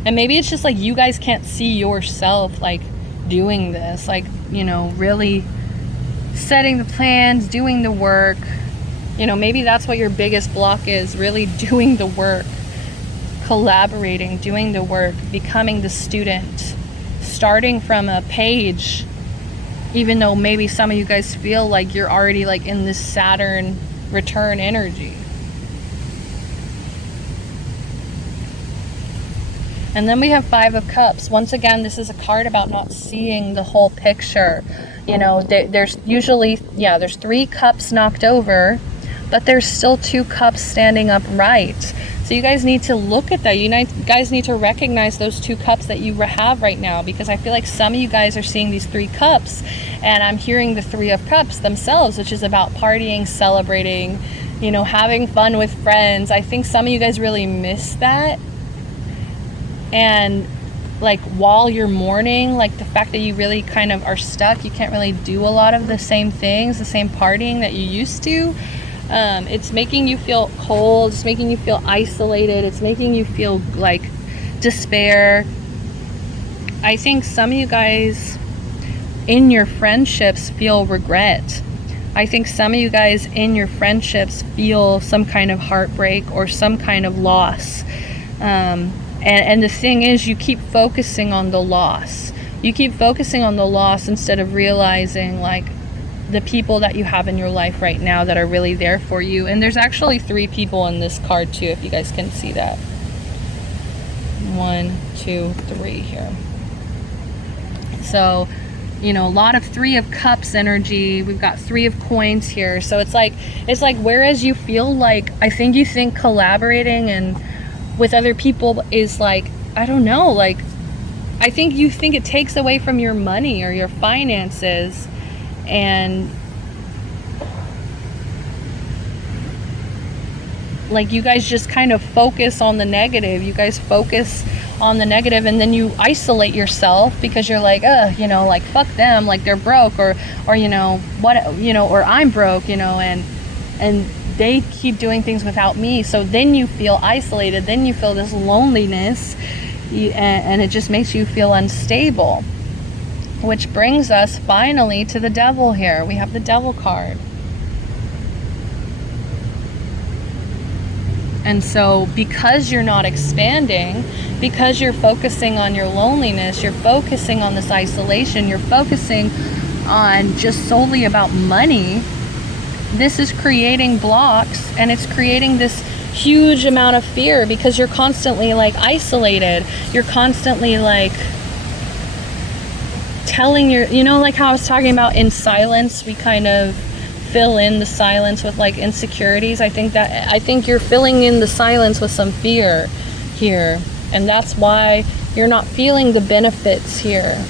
And maybe it's just like you guys can't see yourself like doing this, like, you know, really setting the plans, doing the work. You know, maybe that's what your biggest block is, really doing the work, collaborating, doing the work, becoming the student, starting from a page, even though maybe some of you guys feel like you're already like in this Saturn return energy. And then we have Five of Cups. Once again, this is a card about not seeing the whole picture. You know, there's usually, yeah, there's 3 cups knocked over, but there's still 2 cups standing upright. So you guys need to look at that. You guys need to recognize those 2 cups that you have right now, because I feel like some of you guys are seeing these 3 cups, and I'm hearing the 3 of Cups themselves, which is about partying, celebrating, you know, having fun with friends. I think some of you guys really miss that. And like while you're mourning, like the fact that you really kind of are stuck, you can't really do a lot of the same things, the same partying that you used to. It's making you feel cold, it's making you feel isolated, it's making you feel like despair. I think some of you guys in your friendships feel regret. I think some of you guys in your friendships feel some kind of heartbreak or some kind of loss. And the thing is, you keep focusing on the loss. You keep focusing on the loss instead of realizing like the people that you have in your life right now that are really there for you. And there's actually 3 people in this card too, if you guys can see that. 1, 2, 3 here. So, you know, a lot of 3 of Cups energy. We've got 3 of Coins here. So it's like whereas you feel like, I think you think collaborating and with other people is like, I don't know, like I think you think it takes away from your money or your finances, and like you guys just kind of focus on the negative. You guys focus on the negative, and then you isolate yourself because you're like, you know, like fuck them, like they're broke, or you know what, you know, or I'm broke, you know, and they keep doing things without me. So then you feel isolated, then you feel this loneliness, and it just makes you feel unstable. Which brings us finally to the Devil here. We have the Devil card. And so because you're not expanding, because you're focusing on your loneliness, you're focusing on this isolation, you're focusing on just solely about money, this is creating blocks, and it's creating this huge amount of fear because you're constantly like isolated. You're constantly like telling your, you know, like how I was talking about in silence, we kind of fill in the silence with like insecurities. I think you're filling in the silence with some fear here, and that's why you're not feeling the benefits here.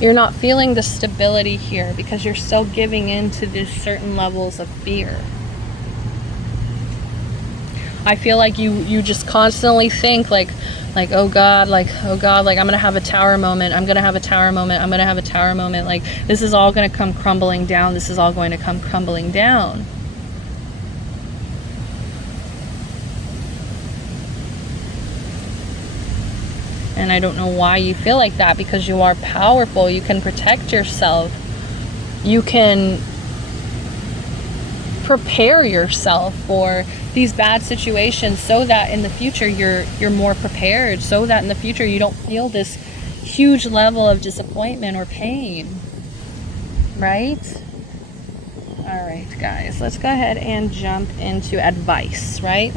You're not feeling the stability here because you're still giving in to these certain levels of fear. I feel like you just constantly think like oh God, like I'm gonna have a tower moment, I'm gonna have a tower moment, I'm gonna have a tower moment, like this is all gonna come crumbling down, this is all going to come crumbling down. And I don't know why you feel like that, because you are powerful. You can protect yourself. You can prepare yourself for these bad situations so that in the future you're more prepared, so that in the future you don't feel this huge level of disappointment or pain, right? All right, guys, let's go ahead and jump into advice, right?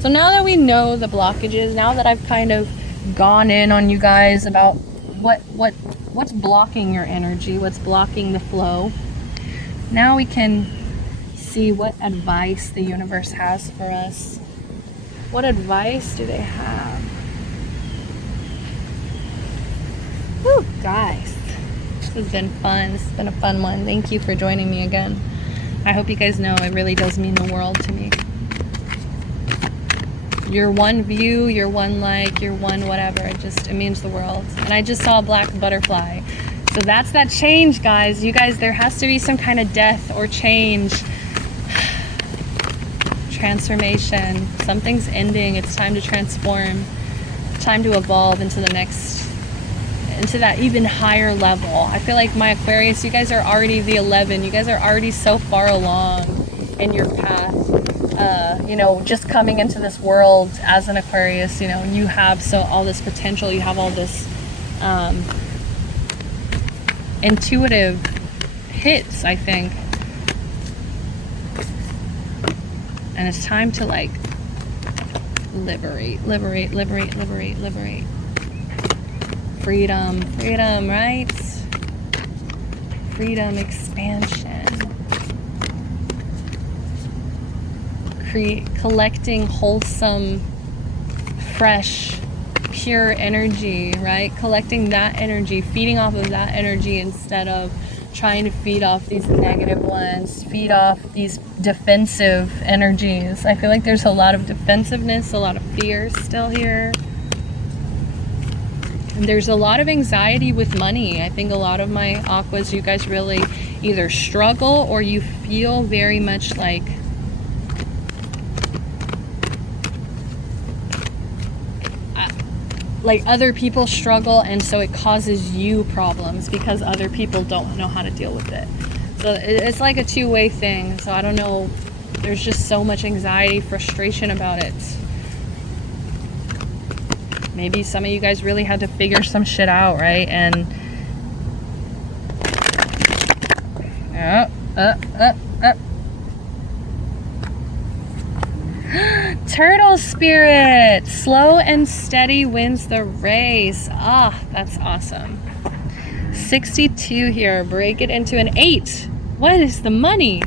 So now that we know the blockages, now that I've kind of gone in on you guys about what's blocking your energy, what's blocking the flow, now we can see what advice the universe has for us. What advice do they have? Woo, guys, this has been fun. This has been a fun one. Thank you for joining me again. I hope you guys know it really does mean the world to me. Your one view, your one like, your one whatever, it means the world. And I just saw a black butterfly. So that's that change, guys. You guys, there has to be some kind of death or change. Transformation. Something's ending. It's time to transform. Time to evolve into the next, into that even higher level. I feel like my Aquarius, you guys are already the 11. You guys are already so far along in your path. You know, just coming into this world as an Aquarius, you know, you have all this potential. You have all this intuitive hits, I think. And it's time to like liberate. Freedom, right? Freedom, expansion. Collecting wholesome, fresh, pure energy, right? Collecting that energy, feeding off of that energy instead of trying to feed off these negative ones, feed off these defensive energies. I feel like there's a lot of defensiveness, a lot of fear still here. And there's a lot of anxiety with money. I think a lot of my Aquas, you guys really either struggle or you feel very much like other people struggle, and so it causes you problems because other people don't know how to deal with it. So it's like a two-way thing. So I don't know, there's just so much anxiety, frustration about it. Maybe some of you guys really had to figure some shit out, right? And Turtle spirit, slow and steady wins the race. Ah, that's awesome. 62 here, break it into an 8. What is the money?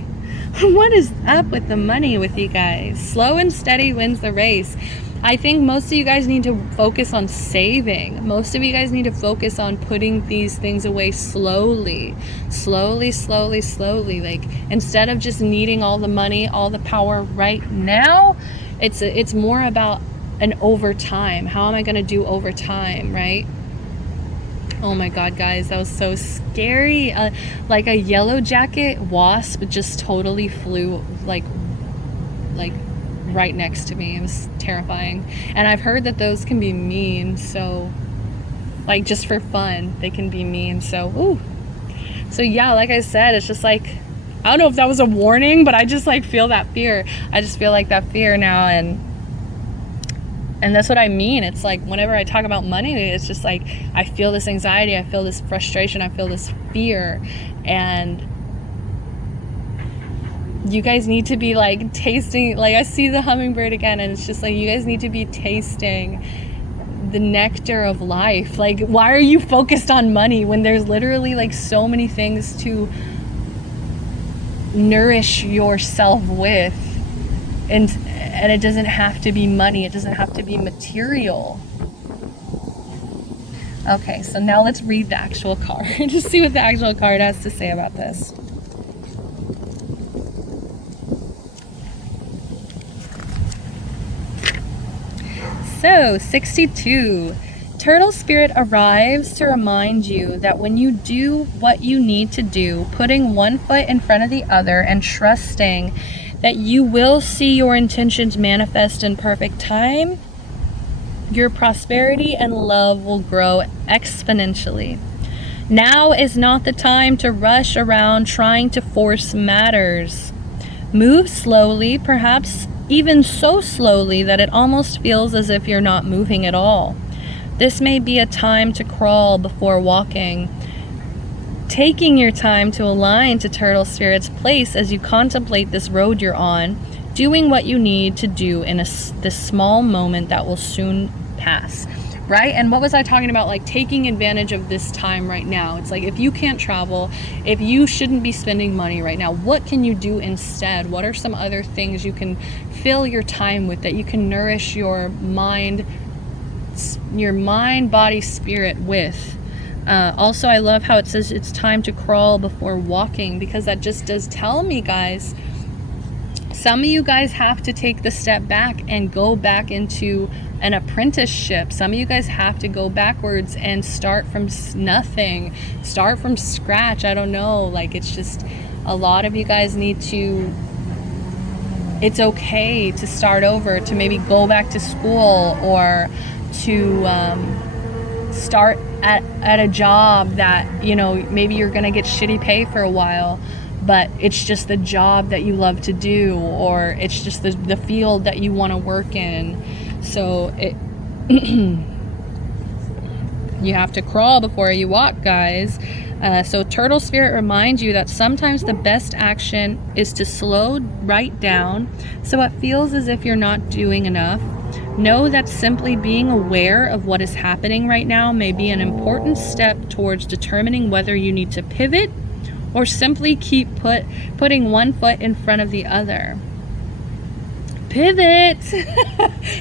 What is up with the money with you guys? Slow and steady wins the race. I think most of you guys need to focus on saving. Most of you guys need to focus on putting these things away slowly. Like, instead of just needing all the money, all the power right now, it's more about an over time. How am I going to do over time, right? Oh my God, guys, that was so scary. Like a yellow jacket wasp just totally flew like right next to me. It was terrifying. And I've heard that those can be mean, so like just for fun they can be mean. So ooh. So yeah, like I said, it's just like, I don't know if that was a warning, but I just like feel that fear. I just feel like that fear now, and that's what I mean. It's like whenever I talk about money, it's just like I feel this anxiety, I feel this frustration, I feel this fear. And you guys need to be like tasting, like I see the hummingbird again, and it's just like you guys need to be tasting the nectar of life. Like, why are you focused on money when there's literally like so many things to nourish yourself with? And it doesn't have to be money, it doesn't have to be material. Okay, so now let's read the actual card to see what the actual card has to say about this. So 62, Turtle Spirit arrives to remind you that when you do what you need to do, putting one foot in front of the other and trusting that you will see your intentions manifest in perfect time, Your prosperity and love will grow exponentially. Now is not the time to rush around trying to force matters. Move slowly, perhaps even so slowly that it almost feels as if you're not moving at all. This may be a time to crawl before walking, taking your time to align to Turtle Spirit's place as you contemplate this road you're on, doing what you need to do in this small moment that will soon pass. Right? And what was I talking about? Like taking advantage of this time right now. It's like, if you can't travel, if you shouldn't be spending money right now, what can you do instead? What are some other things you can fill your time with, that you can nourish your mind, body, spirit with? Also, I love how it says it's time to crawl before walking, because that just does tell me, guys, some of you guys have to take the step back and go back into an apprenticeship. Some of you guys have to go backwards and start from nothing, start from scratch. I don't know, like, it's just, a lot of you guys need to, it's okay to start over, to maybe go back to school, or to start at a job that, you know, maybe you're gonna get shitty pay for a while, but it's just the job that you love to do, or it's just the field that you want to work in. So you have to crawl before you walk, guys. So Turtle Spirit reminds you that sometimes the best action is to slow right down, so it feels as if you're not doing enough. Know that simply being aware of what is happening right now may be an important step towards determining whether you need to pivot or simply keep putting one foot in front of the other. Pivot!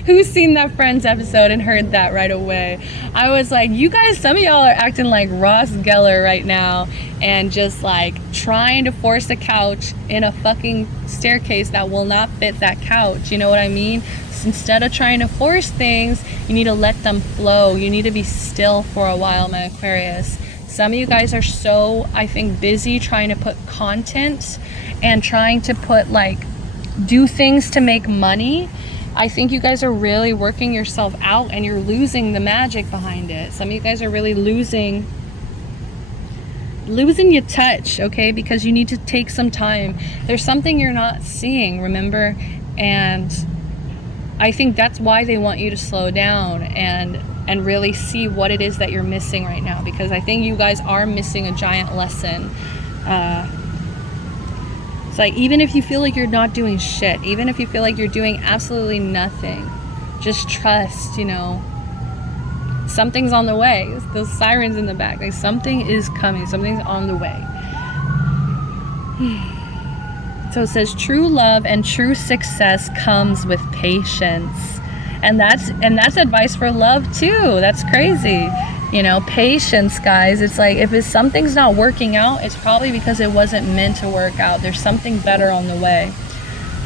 Who's seen that Friends episode and heard that right away? I was like, you guys, some of y'all are acting like Ross Geller right now, and just like trying to force a couch in a fucking staircase that will not fit that couch. You know what I mean? So instead of trying to force things, you need to let them flow. You need to be still for a while, my Aquarius. Some of you guys are so, I think, busy trying to put content and trying to put, like, do things to make money. I think you guys are really working yourself out, and you're losing the magic behind it. Some of you guys are really losing your touch, okay? Because you need to take some time. There's something you're not seeing, remember? And I think that's why they want you to slow down and really see what it is that you're missing right now, because I think you guys are missing a giant lesson. It's like, even if you feel like you're not doing shit, even if you feel like you're doing absolutely nothing, just trust, you know, something's on the way. Those sirens in the back, like, something is coming, something's on the way. So it says true love and true success comes with patience. And that's advice for love too. That's crazy. You know, patience, guys. It's like, if something's not working out, it's probably because it wasn't meant to work out. There's something better on the way.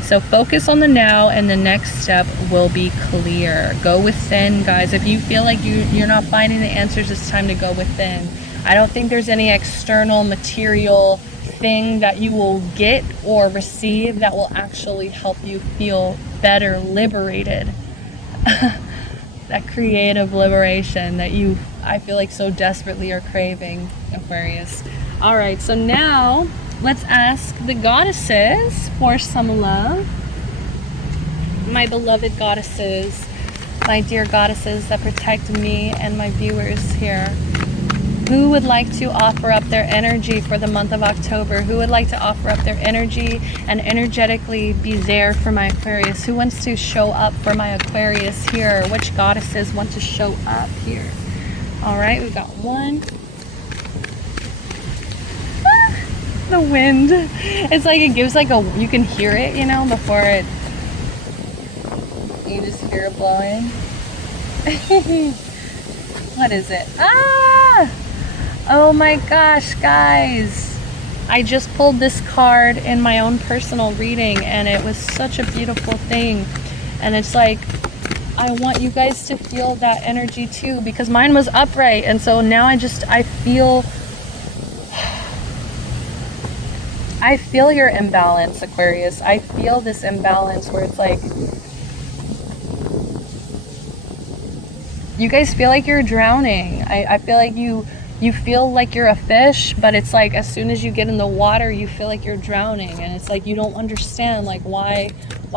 So focus on the now, and the next step will be clear. Go within, guys. If you feel like you're not finding the answers, it's time to go within. I don't think there's any external material thing that you will get or receive that will actually help you feel better, liberated. That creative liberation that I feel like so desperately are craving, Aquarius. All right, so now let's ask the goddesses for some love. My beloved goddesses, my dear goddesses that protect me and my viewers here. Who would like to offer up their energy for the month of October? Who would like to offer up their energy and energetically be there for my Aquarius? Who wants to show up for my Aquarius here? Which goddesses want to show up here? All right, we've got one. The wind. It's like, it gives like you can hear it, you know, before you just hear it blowing. What is it? Ah! Oh my gosh, guys. I just pulled this card in my own personal reading, and it was such a beautiful thing. And it's like, I want you guys to feel that energy too, because mine was upright, and so now I feel your imbalance, Aquarius. I feel this imbalance where it's like, you guys feel like you're drowning. I feel like you feel like you're a fish, but it's like as soon as you get in the water, you feel like you're drowning, and it's like you don't understand, like, why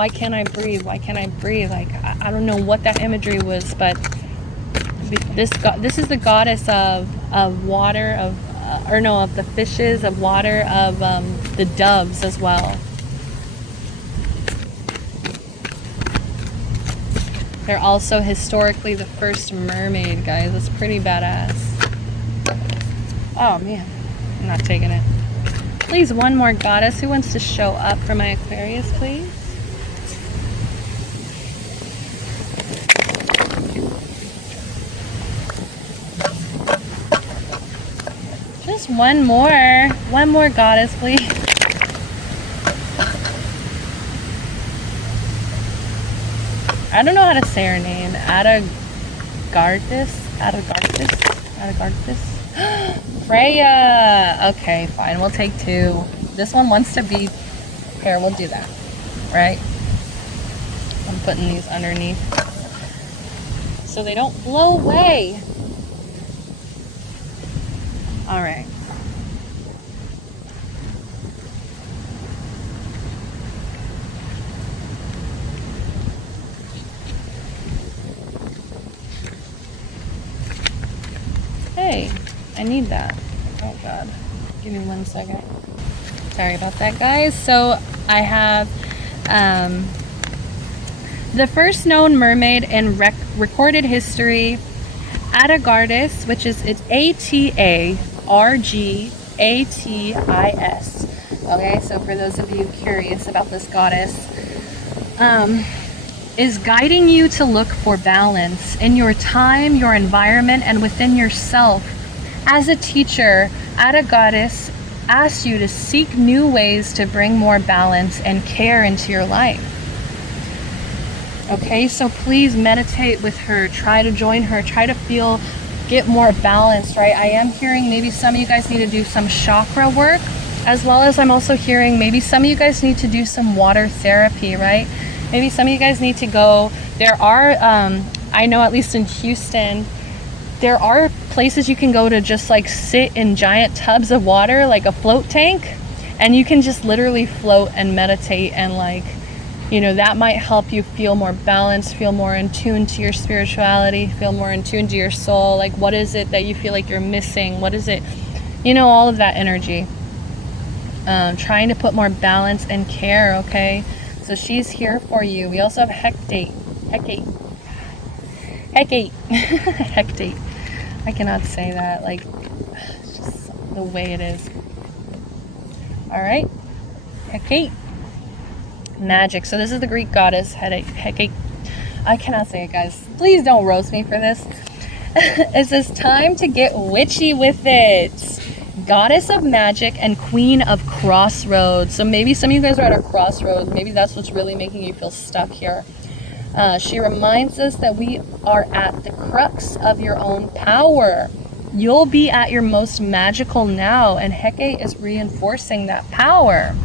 can't I breathe? Why can't I breathe? Like, I don't know what that imagery was, but this is the goddess of water, of the fishes, of water, of the doves as well. They're also historically the first mermaid, guys. It's pretty badass. Oh man, I'm not taking it. Please, one more goddess. Who wants to show up for my Aquarius, please? Just one more goddess, please. I don't know how to say her name. Adagarthis? Freya! Okay, fine. We'll take two. This one wants to be... Here, we'll do that. Right? I'm putting these underneath so they don't blow away. Alright. Hey, I need that. Oh god. Give me 1 second. Sorry about that, guys. So I have the first known mermaid in recorded history, Adagarthis, which is, it's Atarghatis. Okay, so for those of you curious about this goddess, is guiding you to look for balance in your time, your environment, and within yourself. As a teacher, Adagarthis asks you to seek new ways to bring more balance and care into your life. Okay, so please meditate with her, try to join her, try to get more balanced, right? I am hearing maybe some of you guys need to do some chakra work, as well as I'm also hearing maybe some of you guys need to do some water therapy, right? Maybe some of you guys need to go, there are, I know at least in Houston, there are places you can go to just like sit in giant tubs of water, like a float tank, and you can just literally float and meditate, and like, you know, that might help you feel more balanced, feel more in tune to your spirituality, feel more in tune to your soul. Like, what is it that you feel like you're missing? What is it? You know, all of that energy. Trying to put more balance and care, okay? So she's here for you. We also have Hecate. Hecate. I cannot say that. Like, it's just the way it is. All right. Hecate. Magic. So this is the Greek goddess Hecate. I cannot say it, guys. Please don't roast me for this. It says time to get witchy with it. Goddess of magic and queen of crossroads. So maybe some of you guys are at a crossroads. Maybe that's what's really making you feel stuck here. She reminds us that we are at the crux of your own power. You'll be at your most magical now, and Hecate is reinforcing that power.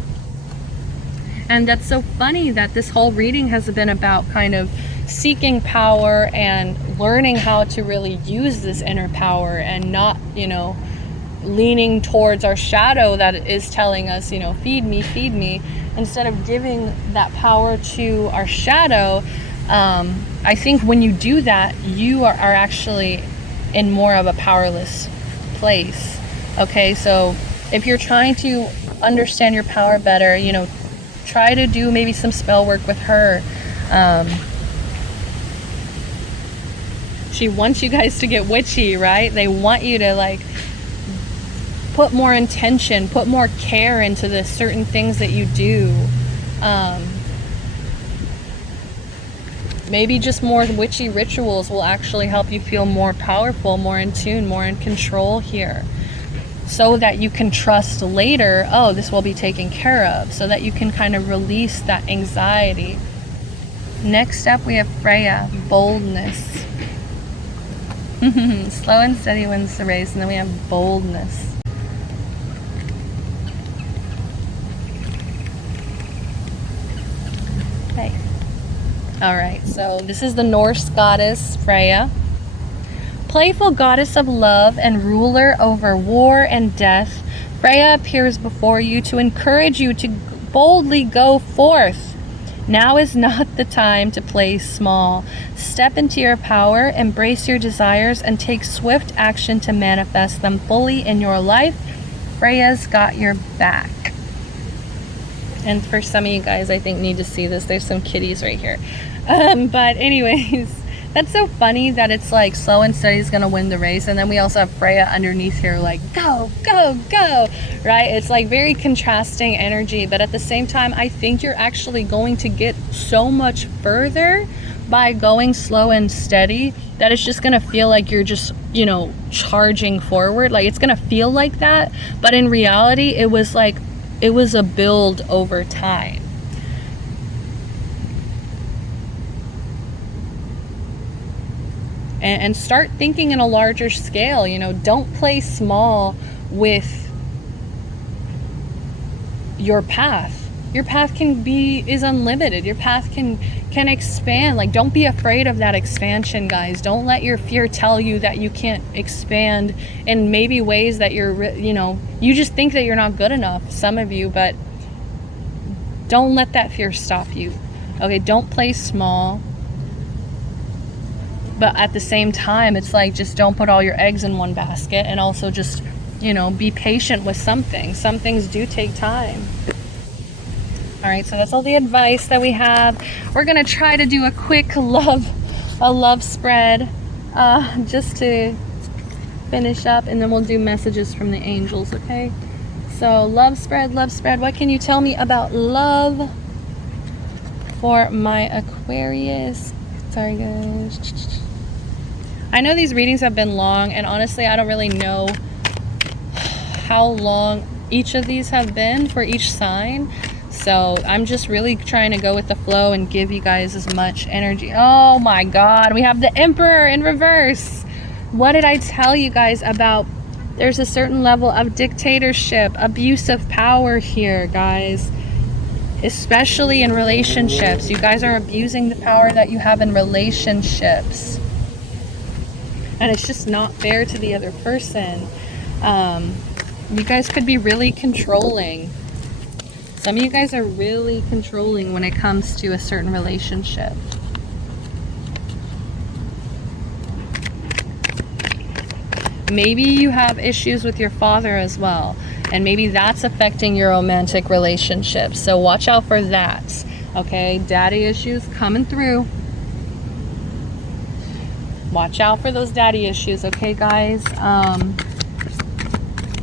And that's so funny that this whole reading has been about kind of seeking power and learning how to really use this inner power, and not, you know, leaning towards our shadow that is telling us, you know, feed me, instead of giving that power to our shadow. I think when you do that, you are actually in more of a powerless place. Okay, so if you're trying to understand your power better, you know, try to do maybe some spell work with her. She wants you guys to get witchy, right? They want you to like put more intention, put more care into the certain things that you do. Maybe just more witchy rituals will actually help you feel more powerful, more in tune, more in control here, so that you can trust later, oh, this will be taken care of, so that you can kind of release that anxiety. Next up, we have Freya, boldness. Slow and steady wins the race, and then we have boldness. Okay. All right, so this is the Norse goddess Freya. Playful goddess of love and ruler over war and death, Freya appears before you to encourage you to boldly go forth. Now is not the time to play small. Step into your power, embrace your desires, and take swift action to manifest them fully in your life. Freya's got your back. And for some of you guys, I think, need to see this. There's some kitties right here. But anyways, that's so funny that it's like slow and steady is going to win the race. And then we also have Freya underneath here like, go, go, go, right? It's like very contrasting energy. But at the same time, I think you're actually going to get so much further by going slow and steady that it's just going to feel like you're just, you know, charging forward. Like it's going to feel like that. But in reality, it was a build over time. And start thinking in a larger scale. You know, don't play small with your path. Your path is unlimited. Your path can expand. Like, don't be afraid of that expansion, guys. Don't let your fear tell you that you can't expand in maybe ways that you just think that you're not good enough, some of you, but don't let that fear stop you. Okay, don't play small. But at the same time, it's like, just don't put all your eggs in one basket, and also just, you know, be patient with something. Some things do take time. All right, so that's all the advice that we have. We're gonna try to do a quick love spread just to finish up, and then we'll do messages from the angels, okay? So love spread. What can you tell me about love for my Aquarius? Sorry, guys. I know these readings have been long, and honestly, I don't really know how long each of these have been for each sign. So I'm just really trying to go with the flow and give you guys as much energy. Oh my God, we have the Emperor in reverse. What did I tell you guys about? There's a certain level of dictatorship, abuse of power here, guys. Especially in relationships. You guys are abusing the power that you have in relationships. And it's just not fair to the other person. You guys could be really controlling. Some of you guys are really controlling when it comes to a certain relationship. Maybe you have issues with your father as well. And maybe that's affecting your romantic relationships. So watch out for that. Okay, daddy issues coming through. Watch out for those daddy issues, okay, guys?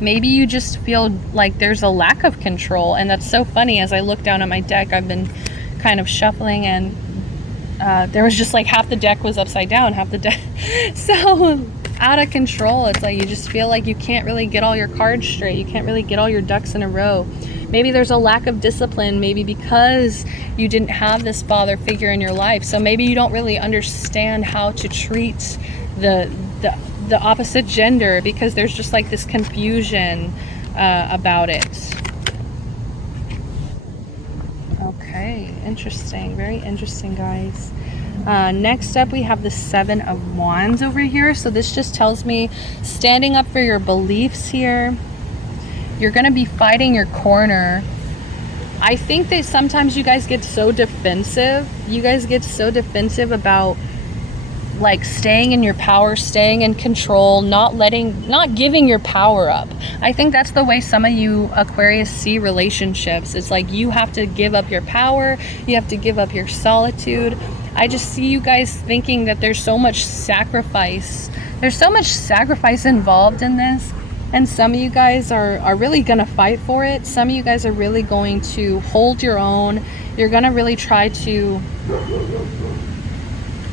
Maybe you just feel like there's a lack of control. And that's so funny. As I look down at my deck, I've been kind of shuffling, and there was just like half the deck was upside down, half the deck. So out of control. It's like you just feel like you can't really get all your cards straight. You can't really get all your ducks in a row. Maybe there's a lack of discipline, maybe because you didn't have this father figure in your life. So maybe you don't really understand how to treat the opposite gender, because there's just like this confusion about it. Okay, interesting. Very interesting, guys. Next up, we have the Seven of Wands over here. So this just tells me standing up for your beliefs here. You're going to be fighting your corner. I think that sometimes you guys get so defensive. You guys get so defensive about like staying in your power, staying in control, not giving your power up. I think that's the way some of you Aquarius see relationships. It's like you have to give up your power. You have to give up your solitude. I just see you guys thinking that there's so much sacrifice. There's so much sacrifice involved in this. And some of you guys are really going to fight for it. Some of you guys are really going to hold your own. You're going to really try to...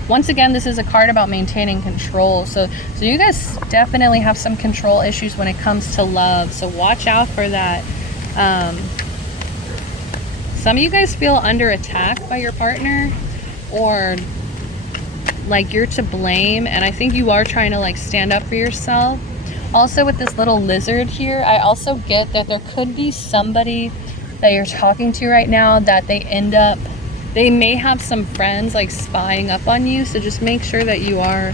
Once again, this is a card about maintaining control. So you guys definitely have some control issues when it comes to love. So watch out for that. Some of you guys feel under attack by your partner, or like you're to blame. And I think you are trying to like stand up for yourself. Also with this little lizard here, I also get that there could be somebody that you're talking to right now that they may have some friends like spying up on you. So just make sure that you are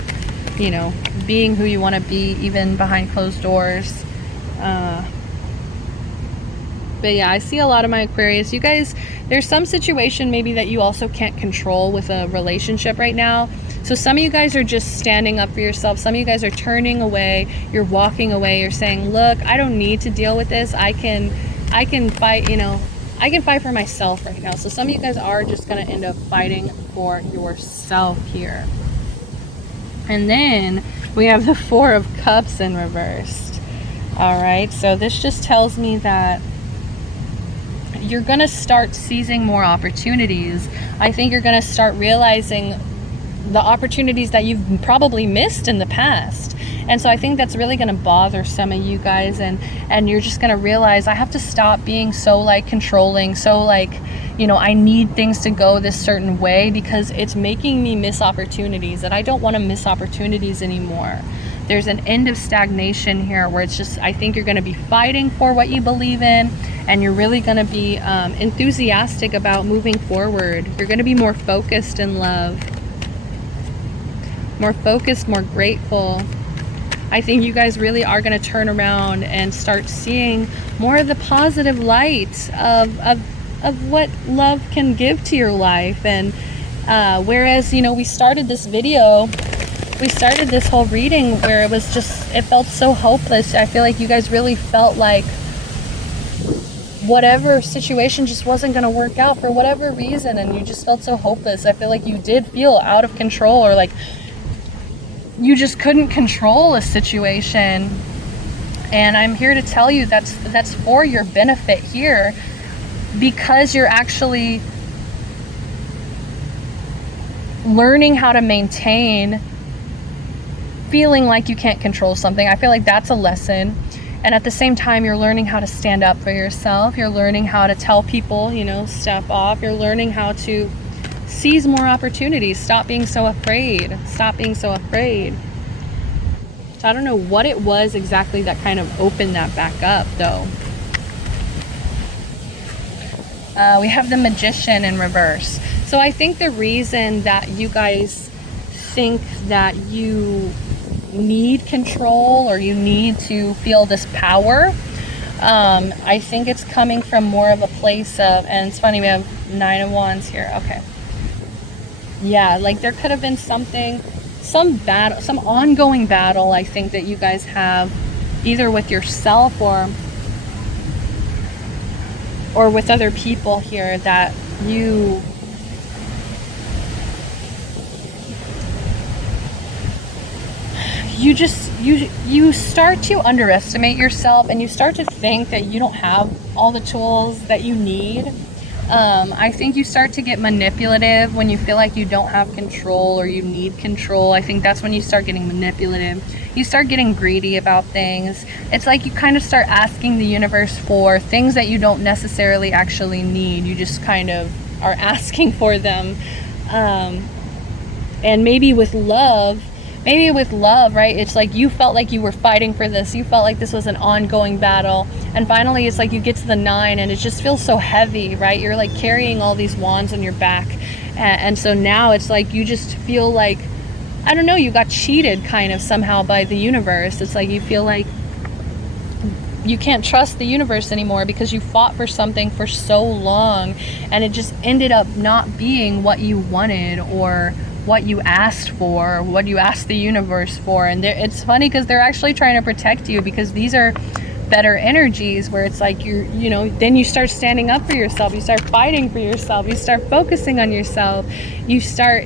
you know, being who you want to be, even behind closed doors. But yeah, I see a lot of my Aquarius. You guys, there's some situation maybe that you also can't control with a relationship right now. So some of you guys are just standing up for yourself. Some of you guys are turning away. You're walking away. You're saying, look, I don't need to deal with this. I can fight, you know, I can fight for myself right now. So some of you guys are just going to end up fighting for yourself here. And then we have the Four of Cups in reversed. All right. So this just tells me that you're going to start seizing more opportunities. I think you're going to start realizing the opportunities that you've probably missed in the past. And so I think that's really going to bother some of you guys, and you're just going to realize, I have to stop being so like controlling, so like, you know, I need things to go this certain way because it's making me miss opportunities, and I don't want to miss opportunities anymore. There's an end of stagnation here where it's just, I think you're going to be fighting for what you believe in, and you're really going to be enthusiastic about moving forward. You're going to be more focused in love, more focused, more grateful. I think you guys really are going to turn around and start seeing more of the positive light of what love can give to your life. And whereas, you know, we started this whole reading where it was just, it felt so hopeless. I feel like you guys really felt like whatever situation just wasn't going to work out for whatever reason, and you just felt so hopeless. I feel like you did feel out of control, or like you just couldn't control a situation. And I'm here to tell you that's for your benefit here, because you're actually learning how to maintain feeling like you can't control something. I feel like that's a lesson. And at the same time, you're learning how to stand up for yourself. You're learning how to tell people, you know, step off. You're learning how to seize more opportunities. Stop being so afraid. Stop being so afraid. So I don't know what it was exactly that kind of opened that back up, though. We have the Magician in reverse. So I think the reason that you guys think that you need control, or you need to feel this power, I think it's coming from more of a place of, and it's funny, we have 9 of Wands here. Okay. Yeah, like there could have been something, some battle, some ongoing battle, I think, that you guys have either with yourself or with other people here, that you start to underestimate yourself, and you start to think that you don't have all the tools that you need. I think you start to get manipulative when you feel like you don't have control or you need control. I think that's when you start getting manipulative. You start getting greedy about things. It's like you kind of start asking the universe for things that you don't necessarily actually need. You just kind of are asking for them. And maybe with love, right, it's like you felt like you were fighting for this. You felt like this was an ongoing battle. And finally, it's like you get to the 9 and it just feels so heavy, right? You're like carrying all these wands on your back. And so now it's like you just feel like, I don't know, you got cheated kind of somehow by the universe. It's like you feel like you can't trust the universe anymore because you fought for something for so long, and it just ended up not being what you wanted, or what you asked for, or what you asked the universe for. And it's funny because they're actually trying to protect you, because these are better energies where it's like you know, then you start standing up for yourself, you start fighting for yourself, you start focusing on yourself, you start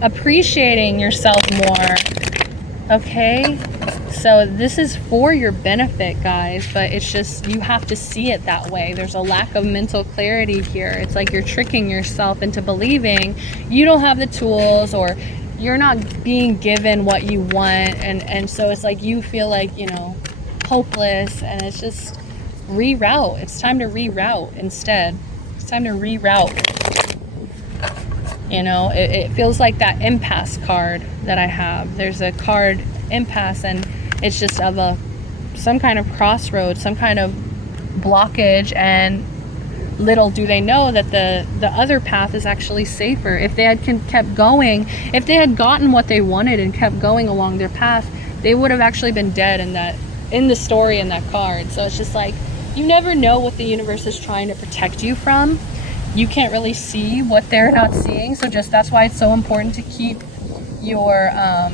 appreciating yourself more. Okay, so this is for your benefit, guys, but it's just, you have to see it that way. There's a lack of mental clarity here. It's like you're tricking yourself into believing you don't have the tools, or you're not being given what you want, and so it's like you feel like, you know, hopeless, and it's just reroute. It's time to reroute instead. It's time to reroute. You know, it feels like that impasse card that I have. There's a card, impasse, and it's just of some kind of crossroads, some kind of blockage, and little do they know that the other path is actually safer. If they had kept going, if they had gotten what they wanted and kept going along their path, they would have actually been dead in the story in that card. So it's just like, you never know what the universe is trying to protect you from. You can't really see what they're not seeing. So just that's why it's so important to keep your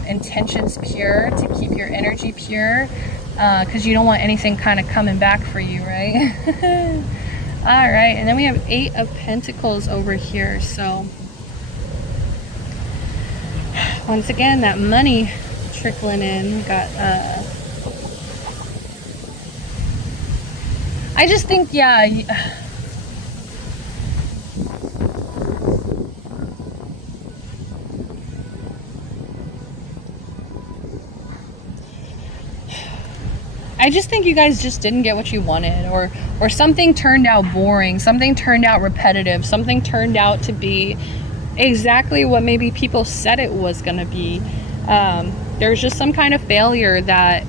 intentions pure, to keep your energy pure, because you don't want anything kind of coming back for you, right? All right, and then we have 8 of Pentacles over here. So once again, that money trickling in. We got I just think, yeah, I just think you guys just didn't get what you wanted, or something turned out boring, something turned out repetitive, something turned out to be exactly what maybe people said it was going to be. There's just some kind of failure that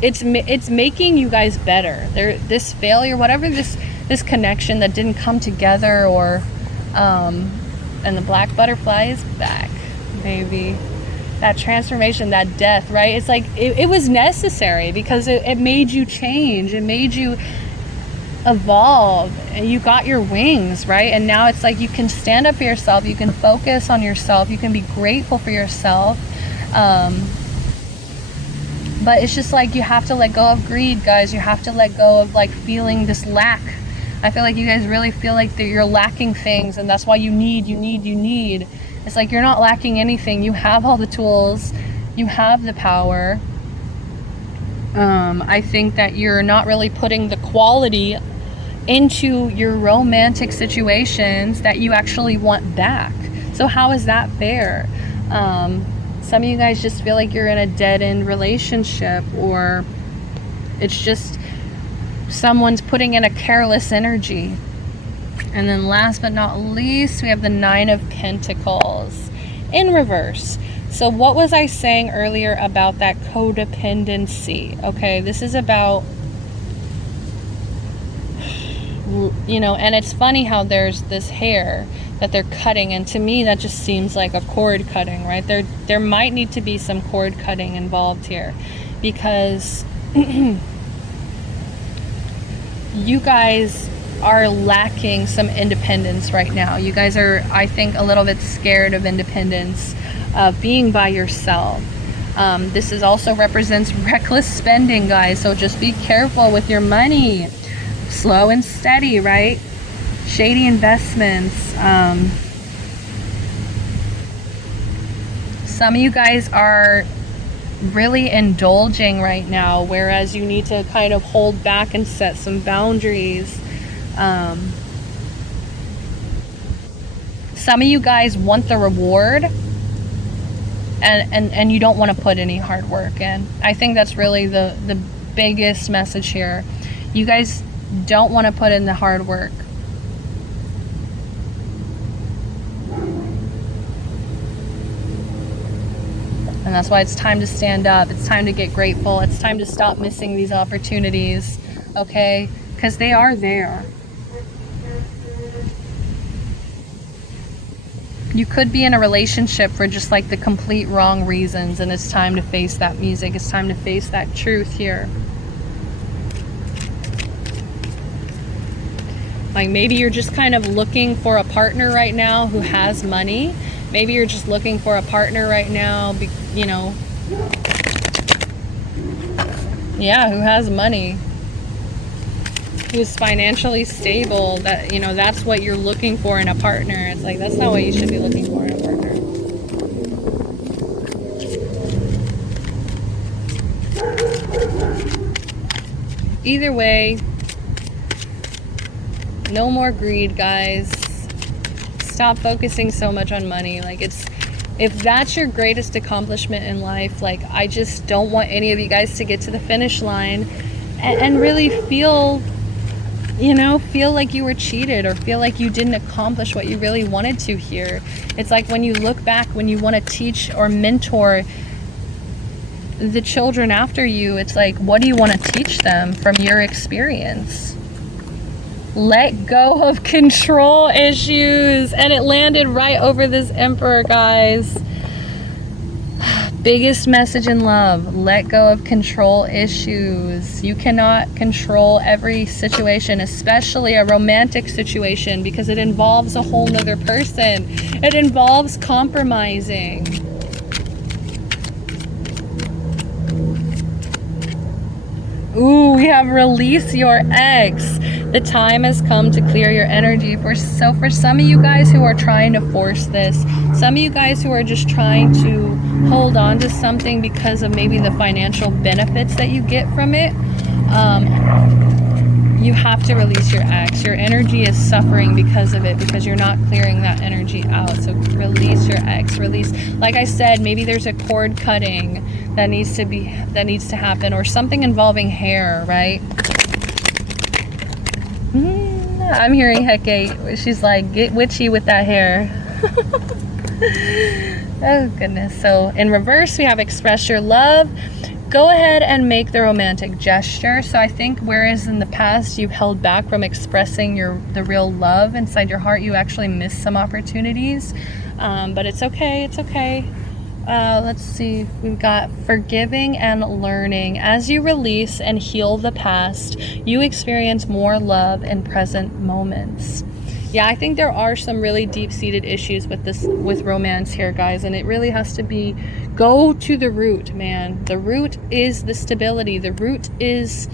it's making you guys better. This failure, whatever this connection that didn't come together, or and the black butterfly is back, baby. That transformation, that death, right? It's like it was necessary, because it made you change, it made you evolve, and you got your wings, right? And now it's like you can stand up for yourself, you can focus on yourself, you can be grateful for yourself. But it's just like, you have to let go of greed, guys. You have to let go of like feeling this lack. I feel like you guys really feel like that you're lacking things, and that's why you need. It's like you're not lacking anything. You have all the tools, you have the power. I think that you're not really putting the quality into your romantic situations that you actually want back. So how is that fair? Some of you guys just feel like you're in a dead-end relationship, or it's just someone's putting in a careless energy. And then last but not least, we have the 9 of Pentacles in reverse. So what was I saying earlier about that codependency? Okay, this is about, you know, and it's funny how there's this hair that they're cutting, and to me that just seems like a cord cutting, right? There might need to be some cord cutting involved here, because you guys are lacking some independence right now. You guys are, I think, a little bit scared of independence, being by yourself. This is also represents reckless spending, guys, so just be careful with your money. Slow and steady, right? Shady investments. Some of you guys are really indulging right now, whereas you need to kind of hold back and set some boundaries. Some of you guys want the reward, and you don't want to put any hard work in. I think that's really the biggest message here. You guys don't want to put in the hard work. And that's why it's time to stand up. It's time to get grateful. It's time to stop missing these opportunities, okay? Because they are there. You could be in a relationship for just like the complete wrong reasons, and it's time to face that music. It's time to face that truth here. Like maybe you're just kind of looking for a partner right now who has money. Maybe you're just looking for a partner right now, you know, yeah, who has money, who's financially stable, that, you know, that's what you're looking for in a partner. It's like, that's not what you should be looking for in a partner. Either way, no more greed, guys. Stop focusing so much on money. Like, if that's your greatest accomplishment in life, like, I just don't want any of you guys to get to the finish line and really feel, you know, feel like you were cheated, or feel like you didn't accomplish what you really wanted to here. It's like when you look back, when you want to teach or mentor the children after you, it's like, what do you want to teach them from your experience? Let go of control issues. And it landed right over this Emperor, guys. Biggest message in love, let go of control issues. You cannot control every situation, especially a romantic situation, because it involves a whole nother person. It involves compromising. Ooh, we have release your ex. The time has come to clear your energy. So for some of you guys who are trying to force this, some of you guys who are just trying to hold on to something because of maybe the financial benefits that you get from it, you have to release your ex. Your energy is suffering because of it, because you're not clearing that energy out. So release your ex. Release, like I said, maybe there's a cord cutting that needs to happen, or something involving hair, right? I'm hearing Hecate. She's like, get witchy with that hair. Oh goodness. So in reverse, we have express your love. Go ahead and make the romantic gesture. So I think whereas in the past you've held back from expressing the real love inside your heart, you actually missed some opportunities. But it's okay. It's okay. Let's see, we've got forgiving and learning. As you release and heal the past, you experience more love in present moments. Yeah, I think there are some really deep-seated issues with romance here, guys, and it really has to be, go to the root, man. The root is the stability. The root is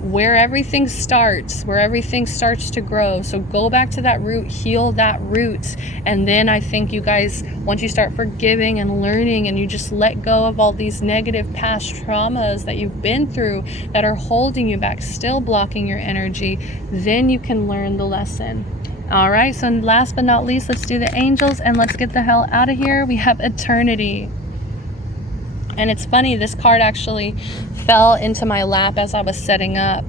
where everything starts to grow. So go back to that root, heal that root, and then I think you guys, once you start forgiving and learning, and you just let go of all these negative past traumas that you've been through that are holding you back, still blocking your energy, then you can learn the lesson. All right, so last but not least, let's do the angels, and let's get the hell out of here. We have eternity. And it's funny, this card actually fell into my lap as I was setting up,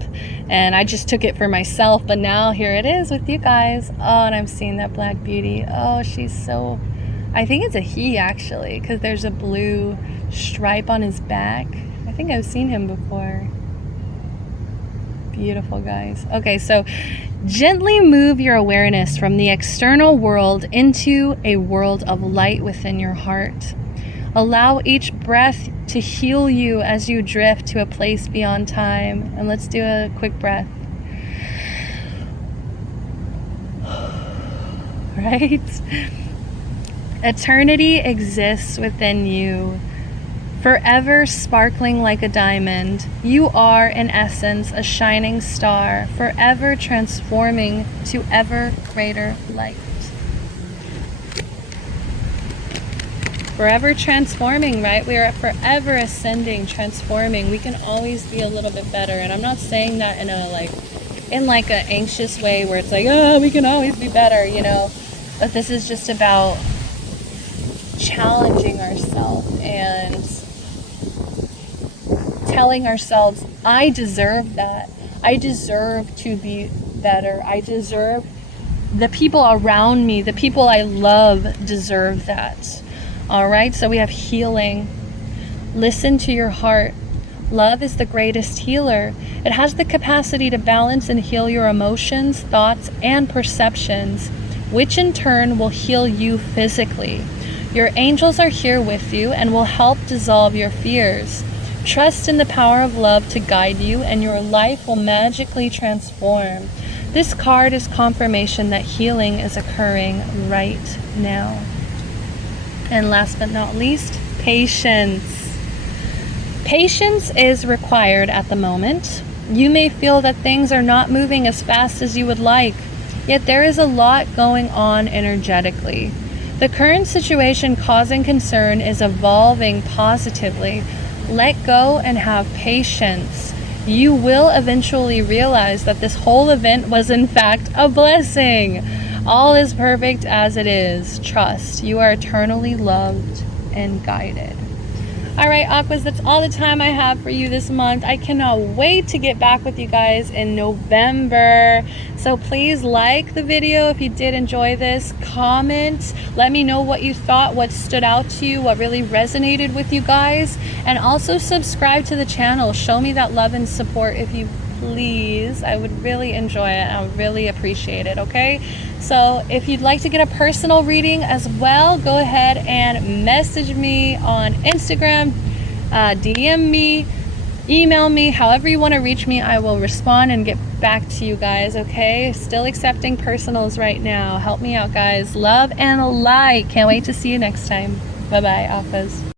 and I just took it for myself, but now here it is with you guys. Oh, and I'm seeing that black beauty. Oh, she's so, I think it's a he actually, because there's a blue stripe on his back. I think I've seen him before. Beautiful, guys. Okay, so gently move your awareness from the external world into a world of light within your heart. Allow each breath to heal you as you drift to a place beyond time. And let's do a quick breath. Right? Eternity exists within you, forever sparkling like a diamond. You are, in essence, a shining star, forever transforming to ever greater light. Forever transforming, right? We are forever ascending, transforming. We can always be a little bit better. And I'm not saying that in an anxious way where it's like, oh, we can always be better, you know. But this is just about challenging ourselves and telling ourselves, I deserve that. I deserve to be better. I deserve, the people around me, the people I love deserve that. All right, so we have healing. Listen to your heart. Love is the greatest healer. It has the capacity to balance and heal your emotions, thoughts, and perceptions, which in turn will heal you physically. Your angels are here with you and will help dissolve your fears. Trust in the power of love to guide you, and your life will magically transform. This card is confirmation that healing is occurring right now. And last but not least, patience. Patience is required at the moment. You may feel that things are not moving as fast as you would like, yet there is a lot going on energetically. The current situation causing concern is evolving positively. Let go and have patience. You will eventually realize that this whole event was in fact a blessing. All is perfect as it is. Trust. You are eternally loved and guided. All right, Aquas, that's all the time I have for you this month. I cannot wait to get back with you guys in November. So please like the video if you did enjoy this. Comment. Let me know what you thought, what stood out to you, what really resonated with you guys. And also subscribe to the channel. Show me that love and support if you please. I would really enjoy it. I would really appreciate it, okay? So if you'd like to get a personal reading as well, go ahead and message me on Instagram, DM me, email me, however you want to reach me. I will respond and get back to you guys, okay? Still accepting personals right now. Help me out, guys. Love and light. Can't wait to see you next time. Bye-bye, Alphas.